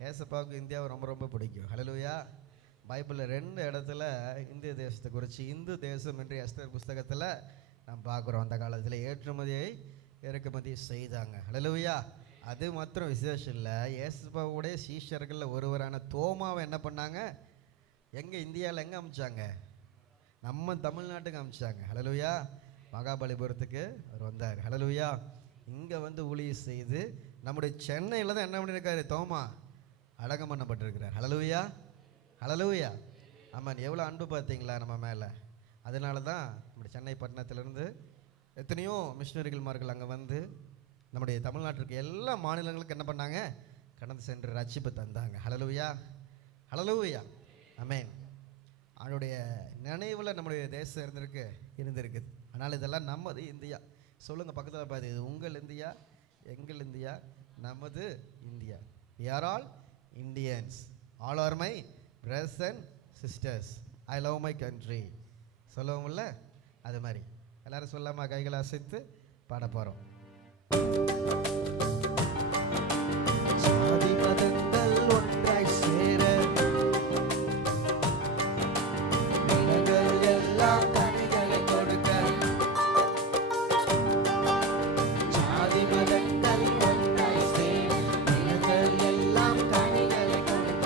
ஏசப்பாவுக்கு இந்தியாவை ரொம்ப ரொம்ப பிடிக்கும். ஹல்லேலூயா. பைபிளில் 2 இடத்துல இந்திய தேசத்தை குறித்து, இந்து தேசம் என்று எஸ்தர் புஸ்தகத்தில் நாம் பார்க்குறோம். அந்த காலத்தில் ஏற்றுமதியை இறக்குமதி செய்தாங்க. ஹல்லேலூயா. அது மாத்திரம் விசேஷம் இல்லை, ஏசப்பாவுடைய சீஷர்களில் ஒருவரான தோமாவை என்ன பண்ணாங்க, எங்கே இந்தியாவில் எங்கே அமிச்சாங்க, நம்ம தமிழ்நாட்டுக்கு அமிச்சாங்க. ஹல்லேலூயா. மகாபலிபுரத்துக்கு அவர் வந்தார். ஹல்லேலூயா. இங்கே வந்து ஊழியம் செய்து நம்முடைய சென்னையில் தான் என்ன பண்ணியிருக்காரு, தோமா அடக்கம் பண்ணப்பட்டிருக்கிறார். ஹல்லேலூயா, ஹல்லேலூயா. ஆமாம். எவ்வளோ அன்பு பார்த்தீங்களா நம்ம மேலே. அதனால தான் நம்முடைய சென்னை பட்டணத்திலேருந்து எத்தனையோ மிஷினரிகள்மார்கள் அங்கே வந்து நம்முடைய தமிழ்நாட்டிற்கு எல்லா மாநிலங்களுக்கும் என்ன பண்ணாங்க, கடந்து சென்று ரட்சிப்பு தந்தாங்க. ஹல்லேலூயா, ஹல்லேலூயா, ஆமென். அவனுடைய நினைவில் நம்முடைய தேசம் இருந்திருக்குது. ஆனால் இதெல்லாம் நமது இந்தியா. சொல்லுங்கள் பக்கத்தில் பார்த்து, இது உங்கள் இந்தியா, எங்கள் இந்தியா, நமது India. we are all Indians, all are my brothers and sisters, I love my country. சொல்லுவோம்ல, அது மாதிரி எல்லாரும் சொல்லாமா கைகளை அசைத்து பாட போகிறோம். சாதி மதங்கள் ஒன்றாய் சேர, நிலங்கள் எல்லாம் கனிகளை கொடுக்க. சாதி மதங்கள் ஒன்றாய் சேர, நிலங்கள் எல்லாம் கனிகளை கொடுக்க.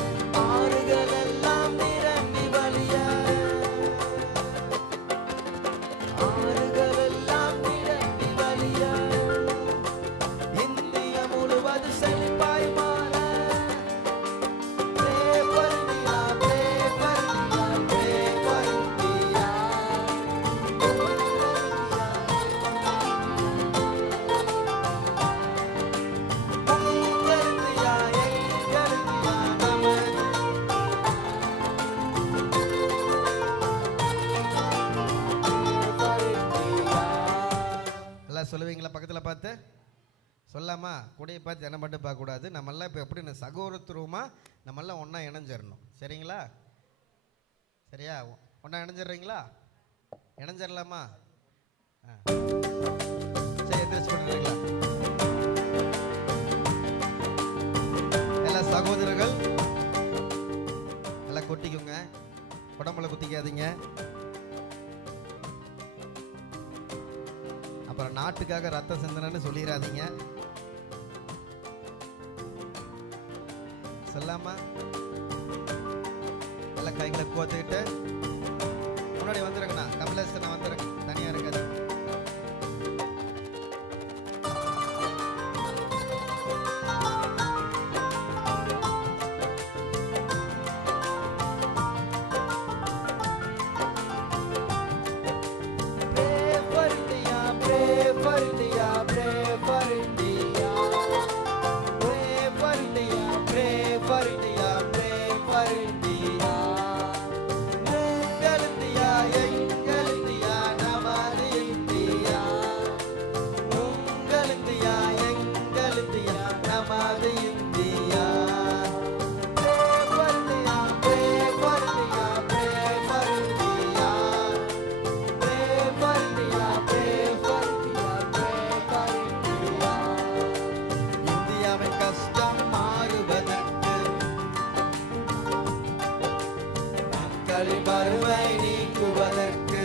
ஆறுகள் எல்லாம் நிரம்பி வழிய, ஆறுகள் எல்லாம் நிரம்பி வழிய. இந்தியா முழுவது செழிப்பாய் மாற. Pray for India, pray for India, pray for India. உங்கள் இந்தியா, எங்கள் இந்தியா, நமது. எல்லாம் சொல்லுவீங்களா பக்கத்தில் பார்த்து? சொல்லாமா? கூடையை பார்த்து என்ன மட்டும் பார்க்கக்கூடாது. நம்மெல்லாம் இப்போ எப்படி சகோதரத்துவமாக நம்மெல்லாம் ஒன்றா இணைஞ்சிடணும். சரிங்களா? சரியா? ஒன்றா இணைஞ்சிட்றீங்களா? இணைஞ்சிடலாமா? சரி, எந்திரிச்சு பண்ணுறீங்களா? எல்லா சகோதரர்கள் எல்லாம் கொட்டிக்குங்க, உடம்புல குத்திக்காதீங்க. அப்புறம் நாட்டுக்காக ரத்தம் சிந்தனைன்னு சொல்லிடாதீங்க. சொல்லாமா? எல்லாம் கைகளை கோத்துக்கிட்டு முன்னாடி வந்துருங்கண்ணா. கமலேசனை வந்துருங்க, தனியாக இருக்காது. வறுமை நீக்குவதற்கு,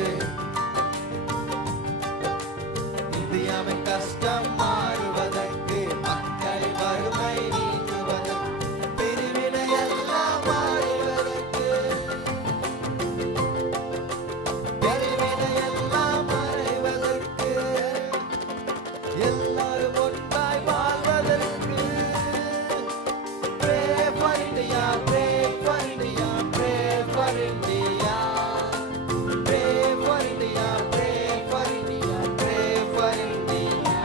இந்தியாவின் கஷ்டம் மாறுவதற்கு, மக்களின் வறுமை நீக்குவதற்கு, பிரிவினை எல்லாம் மாறுவதற்கு, பிரிவினை எல்லாம் மறைவதற்கு, எல்லாரும் ஒன்றாய் வாழ்வதற்கு. Pray for India, pray for India, pray for India. Pray for India, pray for India, pray for India.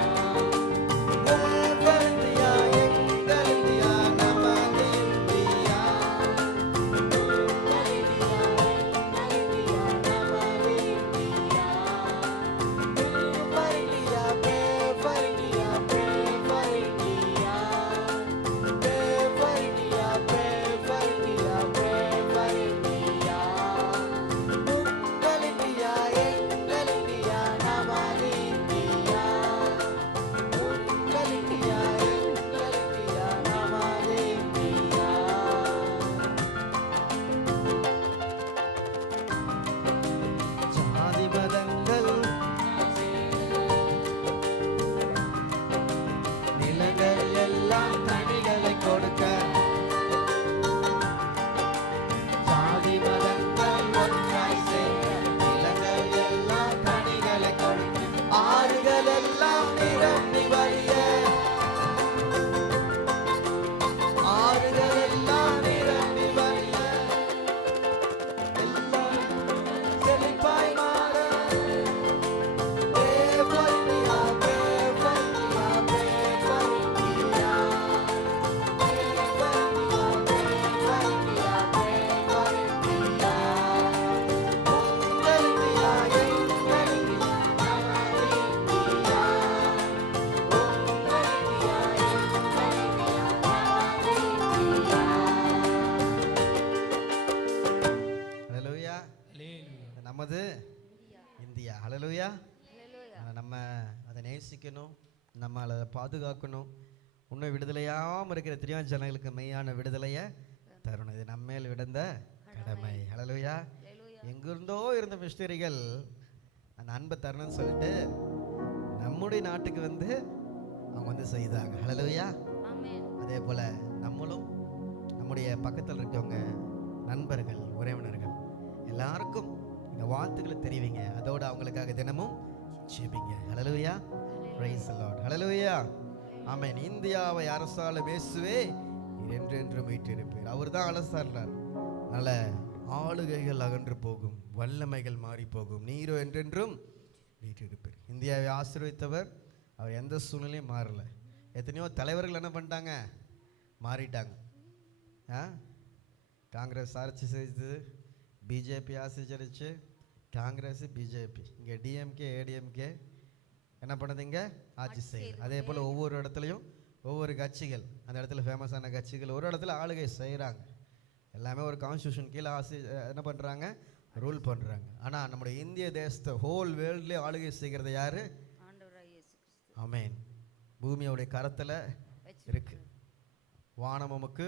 ஹல்லேலூயா. நம்ம அதை நேசிக்கணும், நம்ம அதை பாதுகாக்கணும். இன்னும் விடுதலையாமல் இருக்கிற எத்தனையோ ஜனங்களுக்கு மெய்யான விடுதலையை தரணும். இது நம்ம மேல் விழுந்த கடமை. ஹல்லேலூயா. எங்கிருந்தோ இருந்த மிஷனரிகள் அந்த அன்பை தரணும்னு சொல்லிட்டு நம்முடைய நாட்டுக்கு வந்து அவங்க வந்து செய்தாங்க. ஹல்லேலூயா. அதே போல் நம்மளும் நம்முடைய பக்கத்தில் இருக்கவங்க, நண்பர்கள், உறவினர்கள் எல்லாருக்கும் இந்த வாழ்த்துக்களை தெரிவிங்க. அதோடு அவங்களுக்காக தினமும் ஜெபிங்க. Hallelujah. Praise the lord. Hallelujah. Amen. இந்தியாவை அரசாளும் இயேசுவே என்றென்றும் வீற்றிருப்பீர். அவர் தான் அரசாடுறார். நல்ல ஆளுகைகள் அகன்று போகும், வல்லமைகள் மாறி போகும், நீரோ என்றென்றும் வீற்றிருப்பீர். இந்தியாவை ஆசீர்வதித்தவர் அவர் எந்த சூழ்நிலையும் மாறல. எத்தனையோ தலைவர்கள் என்ன பண்ணிட்டாங்க, மாறிட்டாங்க. காங்கிரஸ் ஆட்சி செய்து, பிஜேபி ஆட்சி, காங்கிரஸ் பிஜேபி, இங்கே டிஎம்கே ஏடிஎம்கே என்ன பண்ணுது, இங்கே ஆட்சி செய்யுது. அதே போல் ஒவ்வொரு இடத்துலையும் ஒவ்வொரு கட்சிகள், அந்த இடத்துல ஃபேமஸான கட்சிகள் ஒரு இடத்துல ஆளுகை செய்கிறாங்க. எல்லாமே ஒரு கான்ஸ்டியூஷன் கீழே என்ன பண்ணுறாங்க, ரூல் பண்ணுறாங்க. ஆனால் நம்முடைய இந்திய தேசத்தை ஹோல் வேர்ல்ட்லேயே ஆளுகை செய்கிறது யார்? ஆமென். பூமியோடைய கரத்தில் இருக்கு. வானம் உமக்கு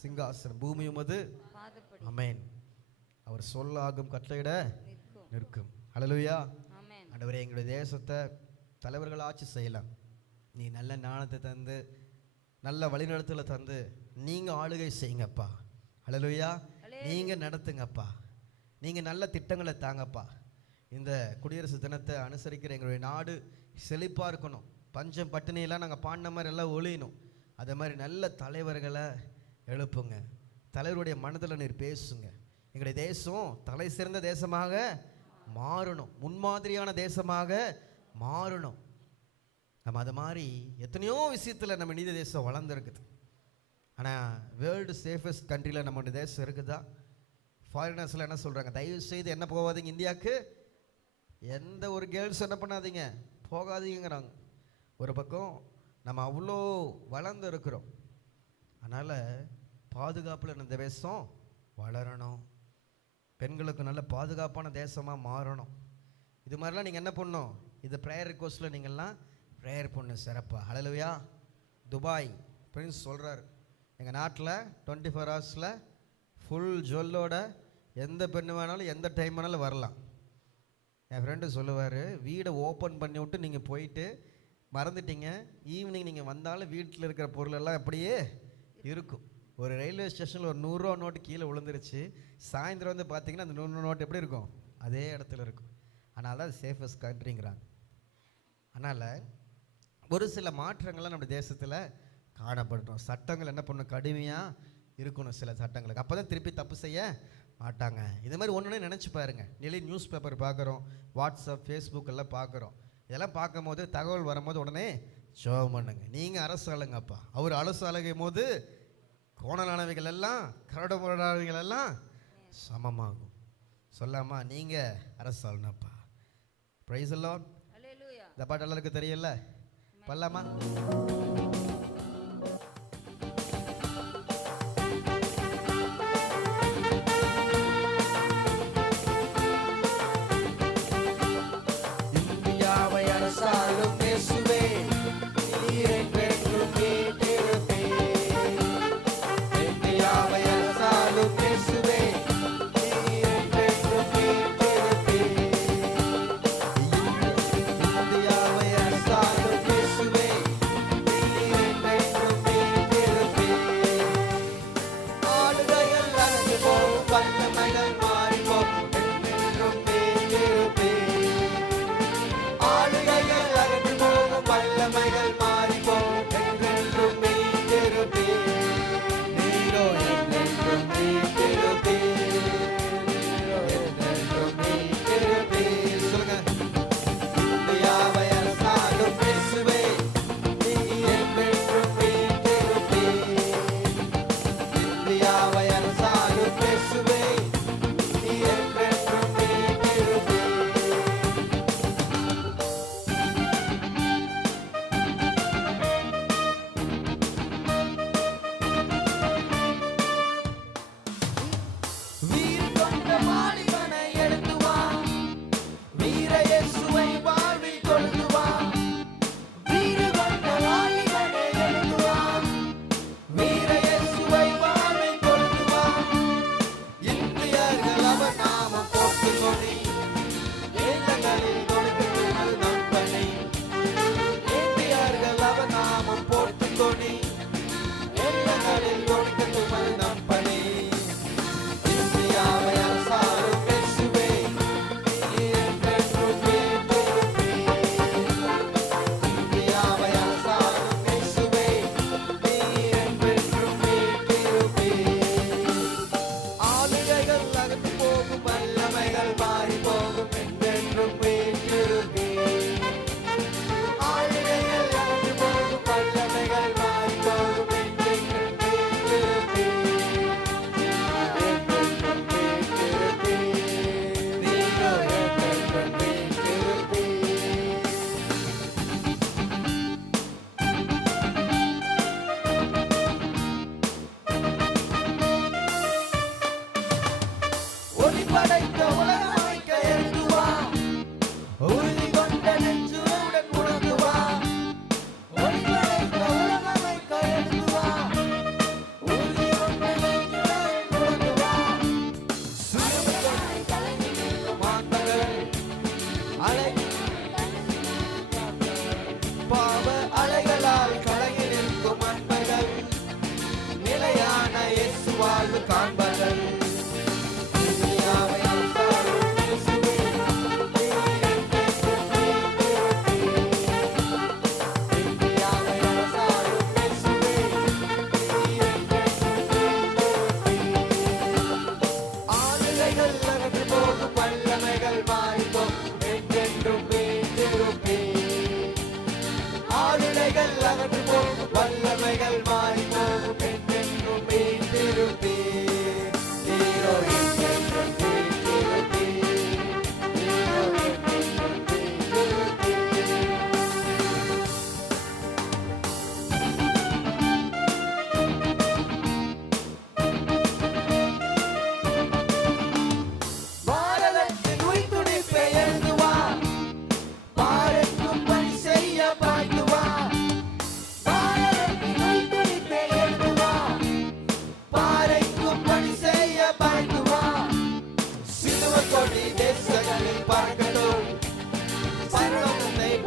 சிங்காசனம், பூமி உமது. ஆமென். அவர் சொல்லாகும் கட்டளையிட நிற்கும். ஹல்லேலூயா. ஆண்டவரே, எங்களுடைய தேசத்தை தலைவர்கள் ஆட்சி செய்யலாம். நீ நல்ல ஞானத்தை தந்து, நல்ல வழிநடத்தலை தந்து நீங்கள் ஆளுகை செய்யுங்கப்பா. ஹல்லேலூயா. நீங்கள் நடத்துங்கப்பா. நீங்கள் நல்ல திட்டங்களை தாங்கப்பா. இந்த குடியரசு தினத்தை அனுசரிக்கிற எங்களுடைய நாடு செழிப்பாக இருக்கணும். பஞ்சம் பட்டினியெல்லாம் நாங்கள் பாடின மாதிரி எல்லாம் ஒழியணும். அதே மாதிரி நல்ல தலைவர்களை எழுப்புங்க. தலைவருடைய மனதில் நீர் பேசுங்க. எங்களுடைய தேசம் தலை சிறந்த தேசமாக மாறணும், முன்மாதிரியான தேசமாக மாறணும். நம்ம அது மாதிரி எத்தனையோ விஷயத்தில் நம்ம இந்திய தேசம் வளர்ந்துருக்குது. ஆனால் வேர்ல்டு சேஃபஸ்ட் கண்ட்ரியில் நம்மளுடைய தேசம் இருக்குதா? ஃபாரினர்ஸில் என்ன சொல்கிறாங்க, தயவு செய்து என்ன போகாதீங்க இந்தியாவுக்கு, எந்த ஒரு கேர்ள்ஸ் என்ன பண்ணாதீங்க, போகாதீங்கிறாங்க. ஒரு பக்கம் நம்ம அவ்வளோ வளர்ந்து இருக்கிறோம். அதனால் பாதுகாப்பில் இந்த தேசம் வளரணும். பெண்களுக்கு நல்ல பாதுகாப்பான தேசமாக மாறணும். இது மாதிரிலாம் நீங்கள் என்ன பண்ணணும், இது ப்ரேயர் ரிக்வஸ்ட்டில் நீங்கள்லாம் ப்ரேயர் பண்ணு சிறப்பாக. ஹல்லேலூயா. துபாய் பிரின்ஸ் சொல்கிறார், எங்கள் நாட்டில் 24 ஹவர்ஸில் ஃபுல் ஜுவல்லோட எந்த பெண்ணு வேணாலும் எந்த டைம் வேணாலும் வரலாம். என் ஃப்ரெண்டு சொல்லுவார், வீடை ஓப்பன் பண்ணி விட்டு நீங்கள் போயிட்டு மறந்துட்டீங்க, ஈவினிங் நீங்கள் வந்தாலும் வீட்டில் இருக்கிற பொருளெல்லாம் அப்படியே இருக்கும். ஒரு ரயில்வே ஸ்டேஷனில் ஒரு 100 ரூபா நோட்டு கீழே விழுந்துருச்சு, சாயந்தரம் வந்து பார்த்தீங்கன்னா அந்த 100 நோட்டு எப்படி இருக்கும், அதே இடத்துல இருக்கும். அதனால தான் சேஃபஸ்ட் கண்ட்ரிங்கிறாங்க. அதனால் ஒரு சில மாற்றங்கள்லாம் நம்ம தேசத்தில் காணப்படணும். சட்டங்கள் என்ன பண்ணணும், கடுமையாக இருக்கணும் சில சட்டங்களுக்கு. அப்போ தான் திருப்பி தப்பு செய்ய மாட்டாங்க. இது மாதிரி ஒன்றுனே நினச்சி பாருங்கள். நிலை நியூஸ் பேப்பர் பார்க்குறோம், வாட்ஸ்அப், ஃபேஸ்புக் எல்லாம் பார்க்குறோம். இதெல்லாம் பார்க்கும் போது தகவல் வரும்போது உடனே ஜெபம் பண்ணுங்க. நீங்கள் அரசு ஆளுங்கப்பா. அவர் அரசு ஆளுகையும் போது கோணலானவைகள் எல்லாம் கரடுமுரடானவைகள் எல்லாம் சமமாகும். சொல்லாமா, நீங்கள் அரசு ஆளுனப்பா. Price the Lord. இந்த பாட்டு எல்லாருக்கும் தெரியல, பல்லாமா? இந்தியாவை அரசாளும் இயேசுவே, நீர் என்றென்றும் வீற்றிருப்பீர். இந்தியாவை அரசாளும் இயேசுவே, நீர் என்றென்றும் வீற்றிருப்பீர். இந்தியாவை அரசாளும் இயேசுவே,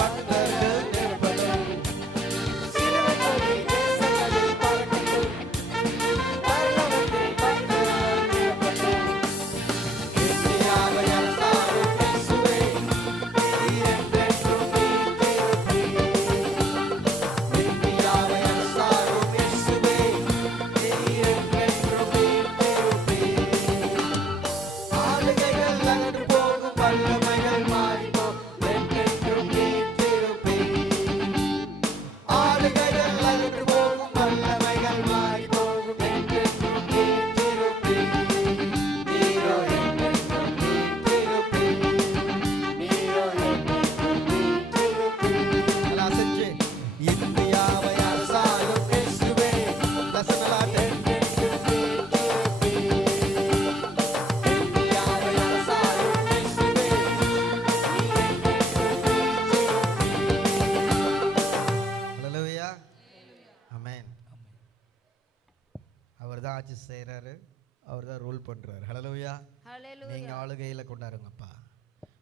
பக்தர்கள் நிற்பதும் சிலுவை கொடி தேசங்களில் பறக்கட்டும் பரலோகத்தில் பக்தர்கள் நிற்பதும் இந்தியாவை அரசாளும் இயேசுவே என்றென்றும் நீதிருப்பீர் இந்தியாவை அரசாளும் இயேசுவே என்றென்றும் நீதிருப்பீர் ஆளுகைகள் அகன்று போகும் வல்லமைகள் மாறிப்போம் என்றென்றும் நீதிருப்பீர் ஆளுகைகள் அகன்று போகும் வல்லமைகள் மாறிப்போகும் என்றென்றும் நீதிருப்பீர் நீரோ என்றென்றும் நீதிருப்பீர் நீரோ என்றென்றும் நீதிருப்பீர் எல்லாம் செஞ்சு இந்தியாவை அரசாளும் இயேசுவே தசனலாட் என்றென்றும் நீதிருப்பீர் இந்தியாவை அரசாளும் இயேசுவே ஹல்லேலூயா ஆமென் அவர்தான் ஆட்சி செய்றாரு அவர்தான் ரூல் பண்றாரு ஹல்லேலூயா நீங்க ஆளுகையில கொண்டாருங்கப்பா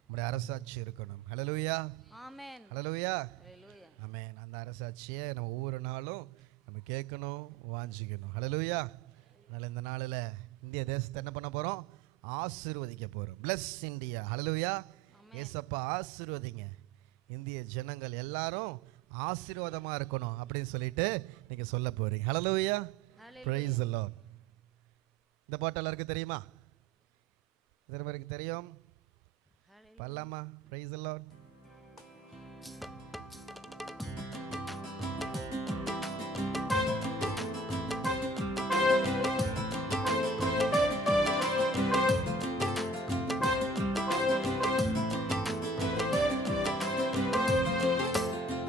உங்களுடைய அரசாட்சி இருக்கணும் ஹல்லேலூயா ஆமென் ஹல்லேலூயா ஹalleluya ஆமென் அந்த அரசாட்சியை நம்ம ஒவ்வொரு நாளும் நம்ம கேட்கணும் வாஞ்சிக்கணும் ஹல்லேலூயா அதனால இந்த நாளில் இந்திய தேசத்தை என்ன பண்ண போறோம் ஆசீர்வதிக்க போறோம் bless இந்தியா ஹல்லேலூயா ஏசப்பா ஆசீர்வதிங்க இந்திய ஜனங்கள் எல்லாரும் ஆசீர்வாதமா இருக்கணும் அப்படின்னு சொல்லிட்டு நீங்க சொல்ல போறீங்க ஹல்லேலூயா praise the lord இந்த பாட்டு எல்லாருக்கும் தெரியுமா எத்தனை பேருக்கு தெரியும் பல்லாமா praise the lord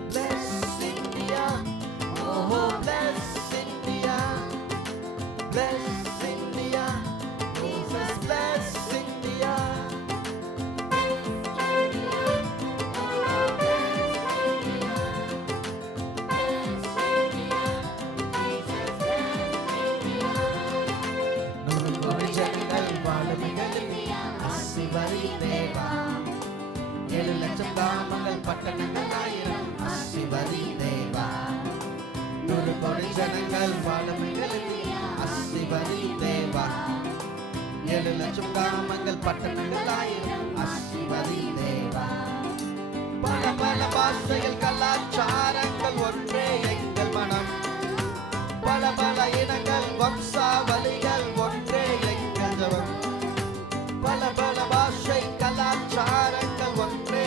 Bless India, oh bless India, bless India, Jesus bless India. நூறு கோடி ஜனங்கள் வாழும் ஆசிர்வதி தேவா 7 லட்சம் கிராமங்கள் பட்டணங்கள் ஆயிரம் ஆசிர்வதி தேவா 100 கோடி ஜனங்கள் வாழும் ஆசிர்வதி தேவா 7 லட்சம் கிராமங்கள் பட்டணங்கள் ஆயிரம் ஆசிர்வதி தேவா பல பல பாஷைகள் கலாச்சாரங்கள் ஒன்றே எங்கள் மனம் பல பல இனங்கள் வம்சாவளிகள் ஒன்றே எங்கள் ஜபம் பல பல பாஷை கலாச்சாரங்கள் ஒன்றே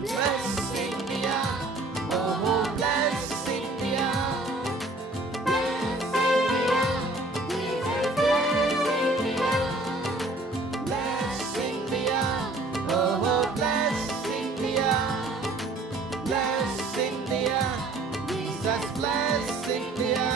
Bless India, oh bless India, bless India, oh bless India, bless India, Jesus bless India.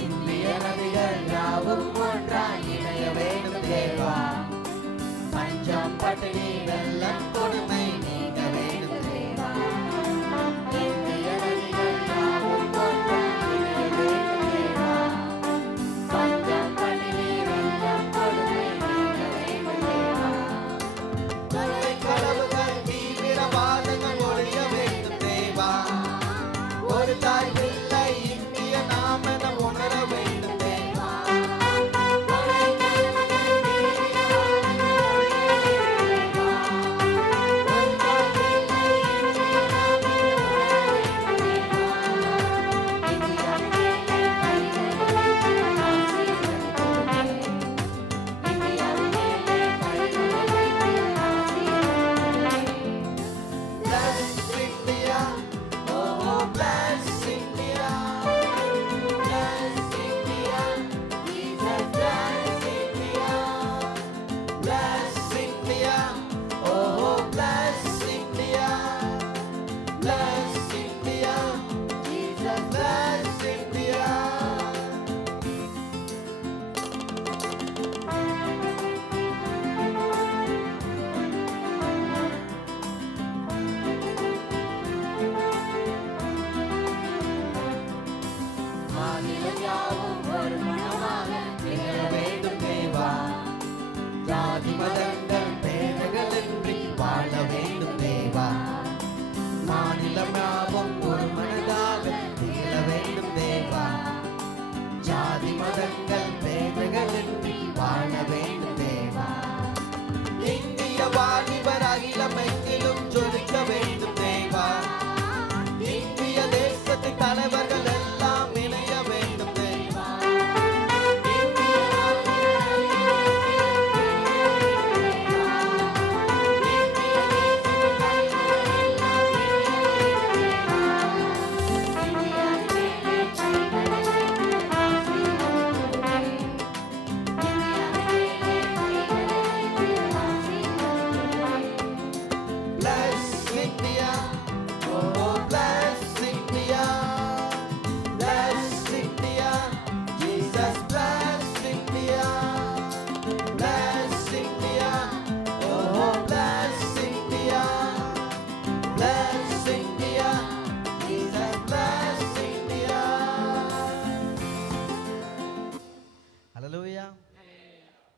இந்திய நதிகள் யாவும் ஒன்றாய் இணைய வேண்டும் தேவா பஞ்சம் பட்டினி வெள்ளம் கொடுமை நீங்க வேண்டும் தேவா இந்திய நதிகள் யாவும் ஒன்றாய் இணைய வேண்டும் தேவா பஞ்சம் பட்டினி வெள்ளம் கொடுமை நீங்க வேண்டும் தேவா கொலை களவுகள் தீவிரவாதங்கள் ஒழிய வேண்டும் தேவா ஒரு தாய் பிள்ளை இந்திய நாம் என உணர வேண்டும் தேவா கொலை களவுகள் தீவிரவாதங்கள் ஒழிய வேண்டும் தேவா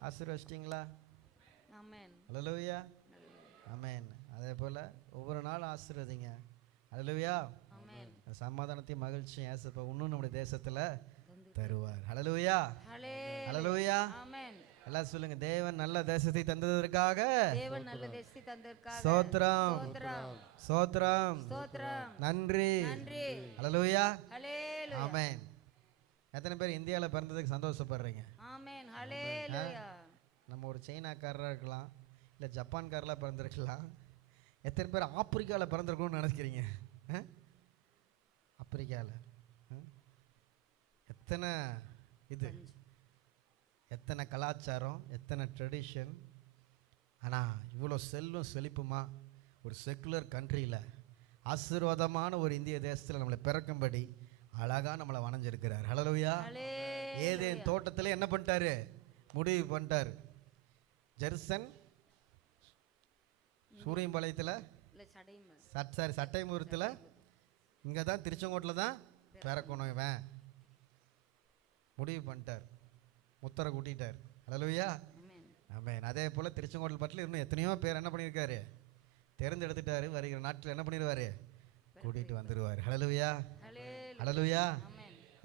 ஆசீர்வதிச்சிட்டிங்களா? ஆமென். அல்லேலூயா. ஆமென். அதே போல் ஒவ்வொரு நாளும் ஆசீர்வதிங்க. அல்லேலூயா. ஆமென். சமாதானத்தையும் மகிழ்ச்சியும் ஏசப்பா இன்னும் நம்முடைய தேசத்தில் தருவார். அல்லேலூயா. ஹல்லேலூயா. அல்லேலூயா. ஆமென். எல்லாம் சொல்லுங்க, தேவன் நல்ல தேசத்தை தந்ததற்காக தேவன் நல்ல தேசத்தை தந்ததற்காக ஸ்தோத்திரம், ஸ்தோத்திரம். ஸ்தோத்திரம், ஸ்தோத்திரம். நன்றி. நன்றி. அல்லேலூயா. ஹல்லேலூயா. ஆமென். எத்தனை பேர் இந்தியாவில் பிறந்ததுக்கு சந்தோஷப்படுறீங்க? ஆமென். ஹல்லேலூயா. நம்ம ஒரு சைனாக்காரராக இருக்கலாம், இல்லை ஜப்பான்காரலாக பிறந்திருக்கலாம். எத்தனை பேர் ஆப்பிரிக்காவில் பிறந்திருக்கணும்னு நினைக்கிறீங்க? ஆப்பிரிக்காவில் எத்தனை இது, எத்தனை கலாச்சாரம், எத்தனை ட்ரெடிஷன். ஆனால் இவ்வளோ செல்வம் செழிப்புமா ஒரு செக்குலர் கண்ட்ரியில் ஆசீர்வாதமான ஒரு இந்திய தேசத்தில் நம்மளை பிறக்கும்படி அழகாக நம்மளை வணைஞ்சிருக்கிறார். ஹல்லேலூயா. ஏதேன் தோட்டத்தில் என்ன பண்ணிட்டாரு? முடிவு பண்ணிட்டார். ஜெருசன் சூரியம்பாளையத்தில் சட்டைமுகத்தில் இங்கே தான் திருச்செங்கோட்டில் தான் பிறக்கணும் இவன் முடிவு பண்ணிட்டார். முத்தரை கூட்டிட்டார். ஹல்லேலூயா. ஆமென். அதே போல் திருச்செங்கோட்டில் பட்டில் இன்னும் எத்தனையோ பேர் என்ன பண்ணியிருக்காரு? தேர்ந்தெடுத்துட்டாரு. வருகிற நாட்டில் என்ன பண்ணிடுவார்? கூட்டிகிட்டு வந்துடுவார். ஹல்லேலூயா. ஹல்லேலூயா.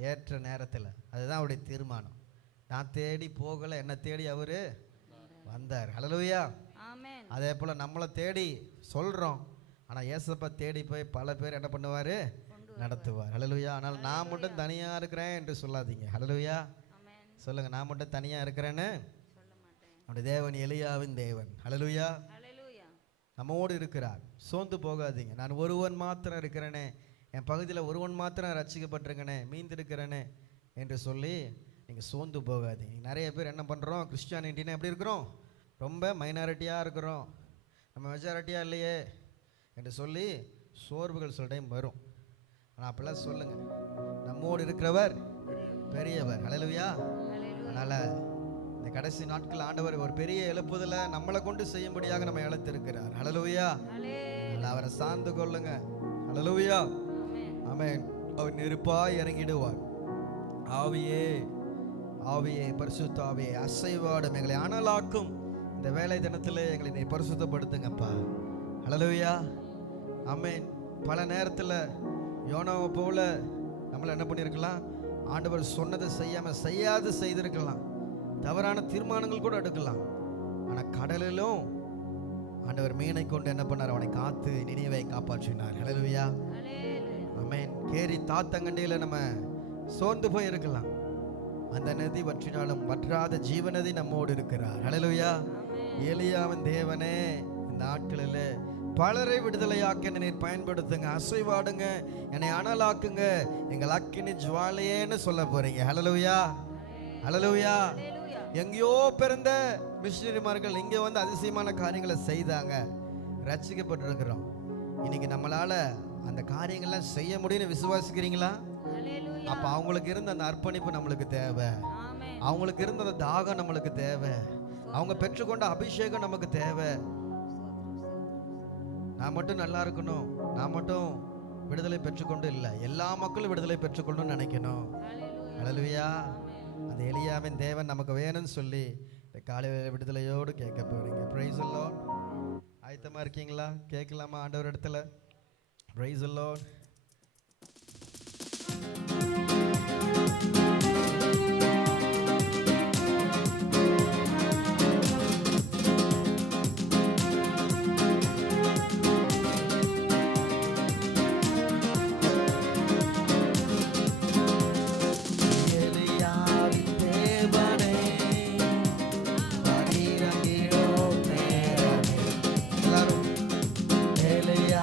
ஏற்ற நேரத்தில். அதுதான் அவருடைய தீர்மானம். நான் தேடி போகலை, என்னை தேடி அவர் வந்தார். ஹல்லேலூயா. அதே போல் நம்மளை தேடி சொல்கிறோம், ஆனால் ஏசப்பா தேடி போய் பல பேர் என்ன பண்ணுவார்? நடத்துவார். ஹல்லேலூயா. ஆனால் நான் மட்டும் தனியாக இருக்கிறேன் என்று சொல்லாதீங்க. ஹல்லேலூயா. சொல்லுங்கள், நான் மட்டும் தனியாக இருக்கிறேன்னு. நம்முடைய தேவன் எலியாவின் தேவன். ஹல்லேலூயா. நம்மோடு இருக்கிறார். சோர்ந்து போகாதீங்க. நான் ஒருவன் மாத்திரம் இருக்கிறேனே, என் பகுதியில் ஒருவன் மாத்திரம் ரட்சிக்கப்பட்டிருக்கேனே, மீந்திருக்கிறேனே என்று சொல்லி நீங்கள் சோர்ந்து போகாதீங்க. நிறைய பேர் என்ன பண்ணுறோம்? கிறிஸ்டியானிட்டின்னு எப்படி இருக்கிறோம்? ரொம்ப மைனாரிட்டியாக இருக்கிறோம், நம்ம மெஜாரிட்டியாக இல்லையே என்று சொல்லி சோர்வுகள் சில டைம் வரும். ஆனால் அப்பெல்லாம் சொல்லுங்கள், நம்மோடு இருக்கிறவர் பெரியவர். ஹல்லேலூயா. அதனால் இந்த கடைசி நாட்கள் ஆண்டவர் ஒரு பெரிய எழுப்புதலை நம்மளை கொண்டு செய்யும்படியாக நம்ம இழத்திருக்கிறார். ஹல்லேலூயா. அவரை சார்ந்து கொள்ளுங்க. ஹல்லேலூயா. ஆமென். அவர் நெருப்பாய் இறங்கிடுவார். ஆவியே, ஆவியே, பரிசுத்த ஆவியே, அசைவாடும் எங்களை அனலாக்கும் இந்த வேலை தினத்தில் எங்களை நீ பரிசுத்தப்படுத்துங்கப்பா. ஹல்லேலூயா. ஆமென். பல நேரத்தில் யோனாவை போல நம்மளை என்ன பண்ணியிருக்கலாம்? ஆண்டவர் சொன்னதை செய்யாமல் செய்யாது செய்திருக்கலாம். தவறான தீர்மானங்கள் கூட எடுக்கலாம். ஆனால் கடலிலும் ஆண்டவர் மீனை கொண்டு என்ன பண்ணார்? அவனை காத்து நினைவை காப்பாற்றினார். ஹல்லேலூயா. ஆமென். கேரி தாத்தங்கண்டியில் நம்ம சோர்ந்து போய் இருக்கலாம். அந்த நதி வற்றினாலும் வற்றாத ஜீவநதி நம்மோடு இருக்கிறார். ஹல்லேலூயா. எலியாவின் தேவனே, இந்த நாட்களில் பலரை விடுதலையாக்க நீர் பயன்படுத்துங்க. அசைவாடுங்க, என்னை அனலாக்குங்க, எங்கள் அக்கினி ஜுவாலையேன்னு சொல்ல போறீங்க. ஹல்லேலூயா. ஹல்லேலூயா. எங்கேயோ பிறந்த மிஷனரிமார்கள் இங்கே வந்து அதிசயமான காரியங்களை செய்தாங்க, ரட்சிக்கப்பட்டிருக்கிறோம். இன்னைக்கு நம்மளால அந்த காரியங்கள்லாம் செய்ய முடியும்னு விசுவாசிக்கிறீங்களா? அப்ப அவங்களுக்கு இருந்த அந்த அர்ப்பணிப்பு நம்மளுக்கு தேவை. அவங்களுக்கு இருந்த அந்த தாகம் நம்மளுக்கு தேவை. அவங்க பெற்றுக்கொண்ட அபிஷேகம் நமக்கு தேவை. நான் மட்டும் நல்லா இருக்கணும், நான் மட்டும் விடுதலை பெற்றுக்கொண்டு இல்லை, எல்லா மக்களும் விடுதலை பெற்றுக்கொள்ளணும்னு நினைக்கணும். ஹல்லேலூயா. அந்த எலியாவின் தேவன் நமக்கு வேணும்னு சொல்லி இந்த காலையில் விடுதலையோடு கேட்க போறீங்க. Price the Lord. ஆயத்தமா இருக்கீங்களா? கேட்கலாமா ஆண்டவர் இடத்துல? Price the Lord. Elia,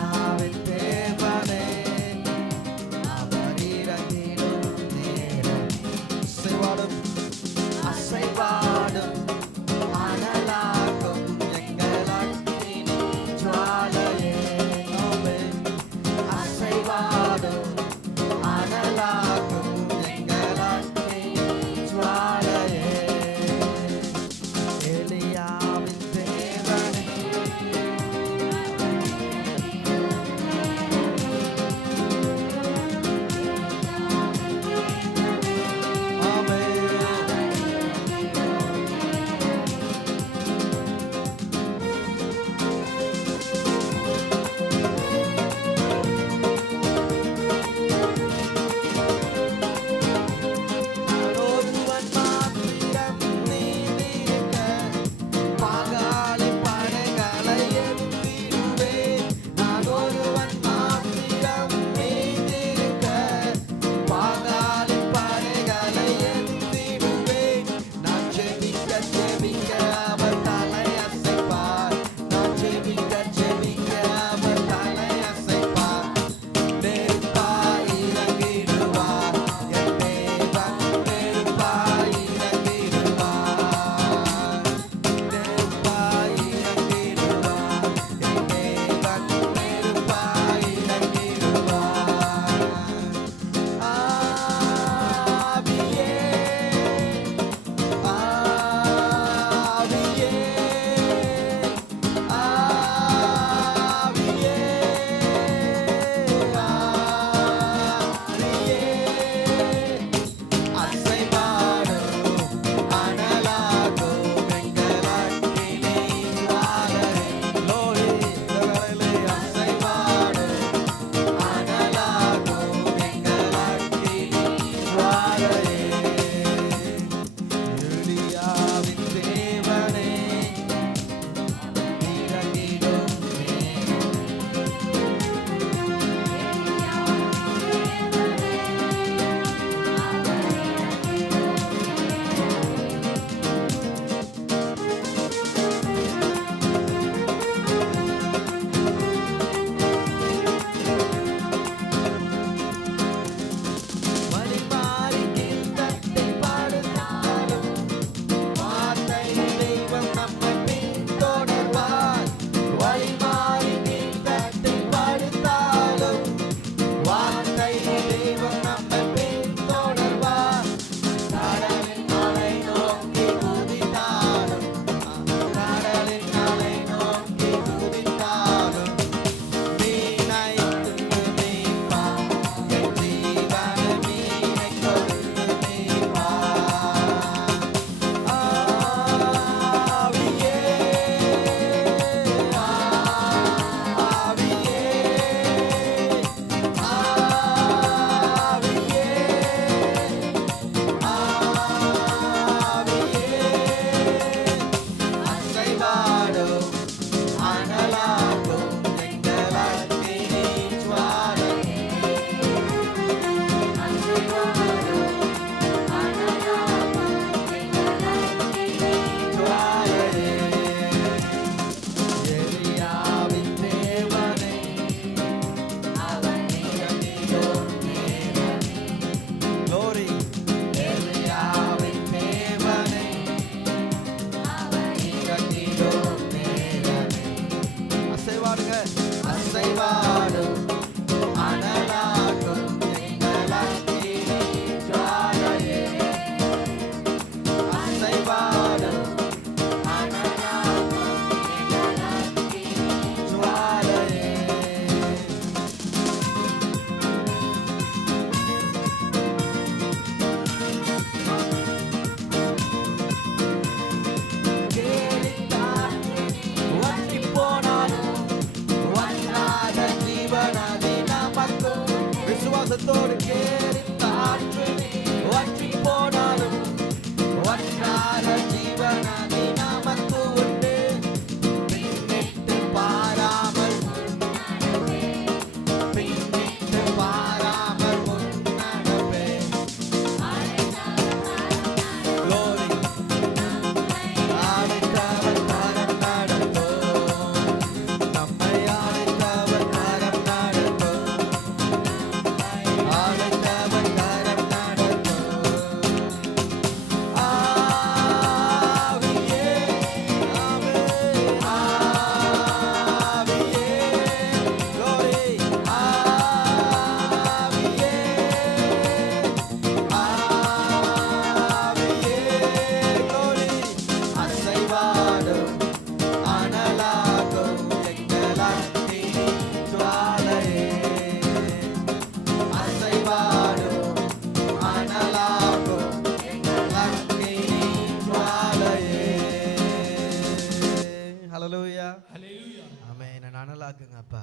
அனலாக்குங்க அப்பா.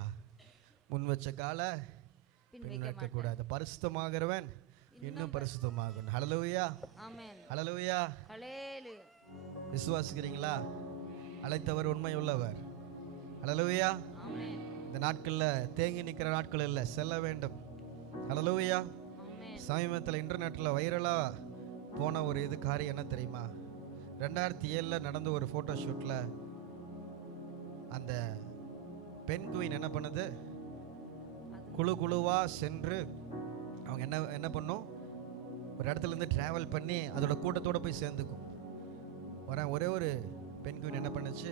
முன் வச்ச கால பின் பின் வைக்க வைக்க கூடாது. பரிசுத்தமாகிறவன் இன்னும் பரிசுத்தமாகணும். ஹல்லேலூயா, ஆமென். ஹல்லேலூயா. ஹalleluya. விசுவாசிக்கிறீங்களா? அழைத்தவர் உண்மை உள்ளவர். ஹல்லேலூயா. ஆமென். இந்த நாட்களில் தேங்கி நிற்கிற நாட்கள் இல்லை, செல்ல வேண்டும். ஹல்லேலூயா. ஆமென். சமீபத்தில் இன்டர்நெட்டில் வைரலாக போன ஒரு காரியம் என்ன தெரியுமா? 2007 நடந்த ஒரு ஃபோட்டோ ஷூட்டில் அந்த பெண் குயின் என்ன பண்ணுது, குழு குழுவாக சென்று அவங்க என்ன பண்ணும், ஒரு இடத்துலேருந்து ட்ராவல் பண்ணி அதோட கூட்டத்தோடு போய் சேர்ந்துக்கும். ஒரே ஒரு பெண் குயின் என்ன பண்ணுச்சு,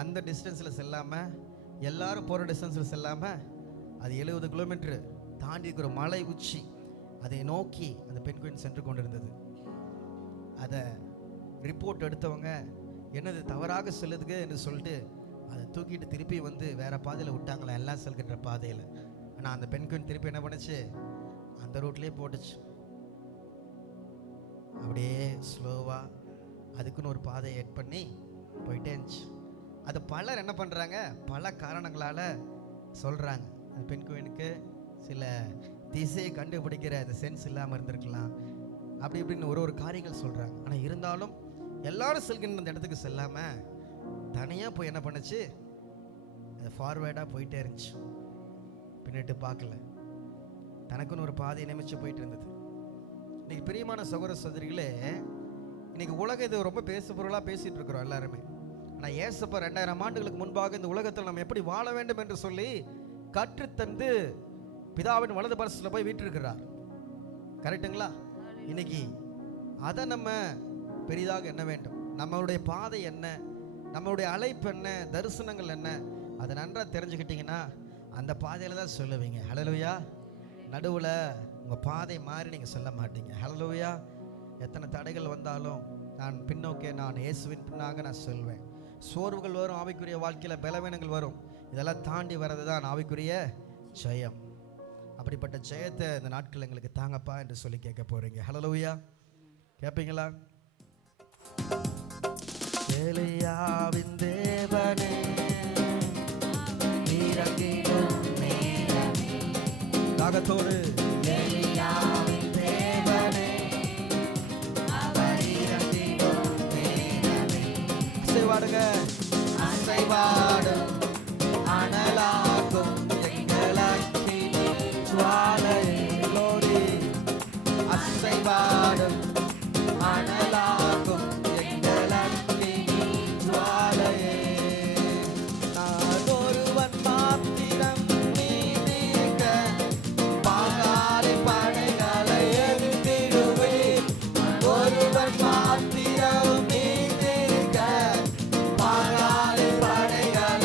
அந்த டிஸ்டன்ஸில் செல்லாமல், எல்லாரும் போகிற டிஸ்டன்ஸில் செல்லாமல், அது 70 கிலோமீட்டர் தாண்டி இருக்கிற மலை உச்சி அதை நோக்கி அந்த பெண் குயின் சென்று கொண்டிருந்தது. அதை ரிப்போர்ட் எடுத்தவங்க என்னது தவறாக செல்லுதுங்க என்று சொல்லிட்டு அதை தூக்கிட்டு திருப்பி வந்து வேற பாதையில் விட்டாங்களா, எல்லாம் செல்கின்ற பாதையில். ஆனால் அந்த பெண் குயின் திருப்பி என்ன பண்ணுச்சு, அந்த ரூட்லேயே போட்டுச்சு. அப்படியே ஸ்லோவாக அதுக்குன்னு ஒரு பாதையை எட் பண்ணி போயிட்டே இருந்துச்சு. அது பலர் என்ன பண்ணுறாங்க, பல காரணங்களால் சொல்கிறாங்க, அந்த பெண் குயினுக்கு சில திசையை கண்டுபிடிக்கிற அந்த சென்ஸ் இல்லாமல் இருந்திருக்கலாம், அப்படி இப்படின்னு ஒரு காரியங்கள் சொல்கிறாங்க. ஆனால் இருந்தாலும் எல்லாரும் செல்கின்ற அந்த இடத்துக்கு செல்லாமல் தனியாக போய் என்ன பண்ணுச்சு, அது ஃபார்வேர்டாக போயிட்டே இருந்துச்சு. பின்னிட்டு பார்க்கல, தனக்குன்னு ஒரு பாதையை நியமிச்சு போயிட்டு இருந்தது. இன்னைக்கு பிரியமான சகோதர சகோதரிகளே, இன்னைக்கு உலகம் இது ரொம்ப பேசு பொருளாக பேசிகிட்டு இருக்கிறோம் எல்லாருமே. ஆனால் ஏசப்பா 2000 ஆண்டுகளுக்கு முன்பாக இந்த உலகத்தில் நம்ம எப்படி வாழ வேண்டும் என்று சொல்லி கற்றுத்தந்து பிதாவின் வலது பரிசுல போய் வீற்றிருக்கிறார். கரெக்டுங்களா? இன்னைக்கு அதை நம்ம பெரிதாக எண்ண வேண்டும். நம்மளுடைய பாதை என்ன, நம்மளுடைய அழைப்பு என்ன, தரிசனங்கள் என்ன, அதை நன்றாக தெரிஞ்சுக்கிட்டீங்கன்னா அந்த பாதையில் தான் சொல்லுவீங்க. ஹல்லேலூயா. நடுவில் உங்கள் பாதை மாறி நீங்கள் சொல்ல மாட்டீங்க. ஹல்லேலூயா. எத்தனை தடைகள் வந்தாலும் நான் பின்னோக்கே, நான் இயேசுவின் பின்னாக நான் சொல்வேன். சோர்வுகள் வரும், ஆவிக்குரிய வாழ்க்கையில் பலவீனங்கள் வரும், இதெல்லாம் தாண்டி வர்றது தான் ஆவிக்குரிய ஜெயம். அப்படிப்பட்ட ஜெயத்தை இந்த நாட்கள் எங்களுக்கு தாங்கப்பா என்று சொல்லி கேட்க போறீங்க. ஹல்லேலூயா. கேட்பீங்களா? எலியாவின் தேவனே தாகத்தோடு, எலியாவின் தேவனே அசைவாடுங்க, அசைவாடும் அனலாகும் அசைவாடும் அனலாகும் எங்கள் அக்கினி ஜுவாலையே. நான் ஒருவன் மாத்திரம் நீதிக்க பாகாலை படைகளை எதிர்த்திடுவேன். ஒருவன் மாத்திரம் நீதிக்க பாகாலை படைகளை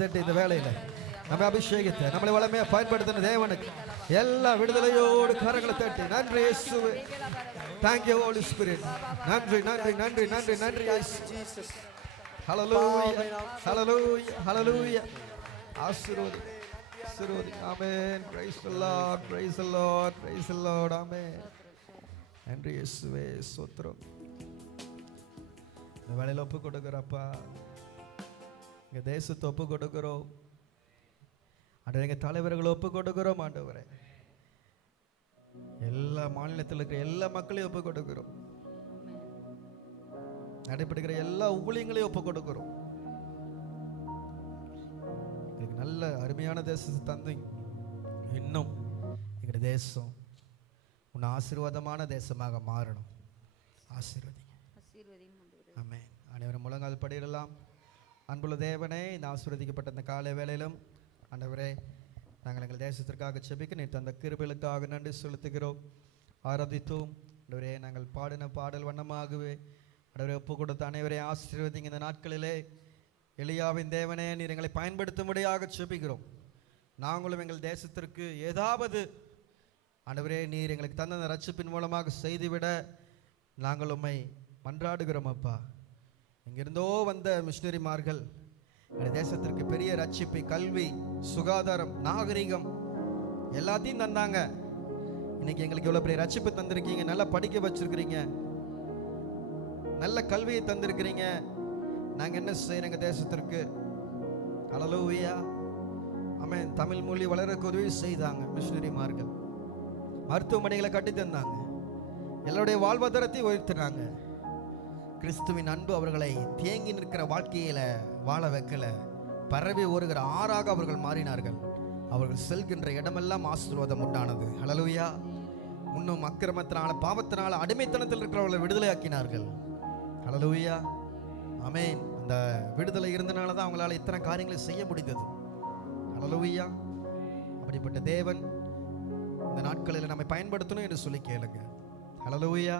தட்டி இந்த வேளையில நம்ம அபிஷேகித்த நம்மளை வளமையா பயன்படுத்தின தேவனுக்கு எல்லா விடுதலையோடு கரங்களை தட்டி நன்றி இயேசுவே. Thank you Holy Spirit. நன்றி நன்றி நன்றி நன்றி நன்றி Jesus. Hallelujah. Hallelujah. Hallelujah. ஆசீர்வதி ஆசீர்வதி. ஆமென். Praise the Lord. Praise the Lord. Praise the Lord. ஆமென். நன்றி இயேசுவே. ஸ்தோத்திரம். இந்த வேளையில ஒப்பு கொடுக்கிறப்பா, எங்க தேசத்தை ஒப்பு கொடுக்கிறோம் ஆண்டவரே, எங்க தலைவர்களை ஒப்பு கொடுக்கிறோம் ஆண்டவரே, எல்லா மாநிலத்தில் இருக்கிற எல்லா மக்களையும் ஒப்பு கொடுக்கிறோம், நடைபெறுகிற எல்லா ஊழியங்களையும் ஒப்பு கொடுக்கிறோம். எங்களுக்கு நல்ல அருமையான தேசத்தை தந்து இன்னும் எங்களுடைய தேசம் உன் ஆசீர்வாதமான தேசமாக மாறணும். ஆசீர்வதிங்க. ஆமென். அனைவரும் முழங்கால் படியிடலாம். அன்புள்ள தேவனே, இந்த ஆசீர்வதிக்கப்பட்ட இந்த காலை வேளையிலும் ஆண்டவரே, நாங்கள் எங்கள் தேசத்திற்காக செபிக்க நீர் தந்த கிருபைகளுக்காக நன்றி செலுத்துகிறோம், ஆராதித்தோம். ஆண்டவரே, நாங்கள் பாடின பாடல் வண்ணமாகவே ஆண்டவரே ஒப்பு கொடுத்த அனைவரே ஆசீர்வதிங்க. இந்த நாட்களிலே எலியாவின் தேவனே, நீர் எங்களை பயன்படுத்தும்படியாக செபிக்கிறோம். நாங்களும் எங்கள் தேசத்திற்கு ஏதாவது ஆண்டவரே நீர் எங்களுக்கு தந்த அந்த ரட்சிப்பின் மூலமாக செய்துவிட நாங்கள் உம்மை மன்றாடுகிறோம் அப்பா. எங்கிருந்தோ வந்த மிஷினரிமார்கள் எங்கள் தேசத்திற்கு பெரிய ரட்சிப்பை, கல்வி, சுகாதாரம், நாகரிகம் எல்லாத்தையும் தந்தாங்க. இன்னைக்கு எங்களுக்கு எவ்வளோ பெரிய ரட்சிப்பு தந்திருக்கீங்க, நல்லா படிக்க வச்சிருக்கிறீங்க, நல்ல கல்வியை தந்திருக்கிறீங்க. நாங்கள் என்ன செய்யறோம் எங்கள் தேசத்திற்கு? ஹல்லேலூயா. ஆமென். தமிழ் மொழி வளர்க்க உதவி செய்தாங்க மிஷினரிமார்கள், மருத்துவமனைகளை கட்டி தந்தாங்க, எல்லாருடைய வாழ்வாதாரத்தை உயர்த்தினாங்க. கிறிஸ்துவின் அன்பு அவர்களை தேங்கி நிற்கிற வாழ்க்கையில வாழ வைக்கல, பரவி ஓருகிற ஆறாக அவர்கள் மாறினார்கள். அவர்கள் செல்கின்ற இடமெல்லாம் ஆசீர்வாதம் உண்டானது. ஹல்லேலூயா. இன்னும் அக்கிரமத்தினால, பாவத்தினால, அடிமைத்தனத்தில் இருக்கிறவர்களை விடுதலை ஆக்கினார்கள். ஹல்லேலூயா. ஆமென். அந்த விடுதலை இருந்தனால தான் அவங்களால இத்தனை காரியங்களை செய்ய முடிந்தது. ஹல்லேலூயா. அப்படிப்பட்ட தேவன் இந்த நாட்களில் நம்மை பயன்படுத்தணும் என்று சொல்லி கேளுங்க. ஹல்லேலூயா.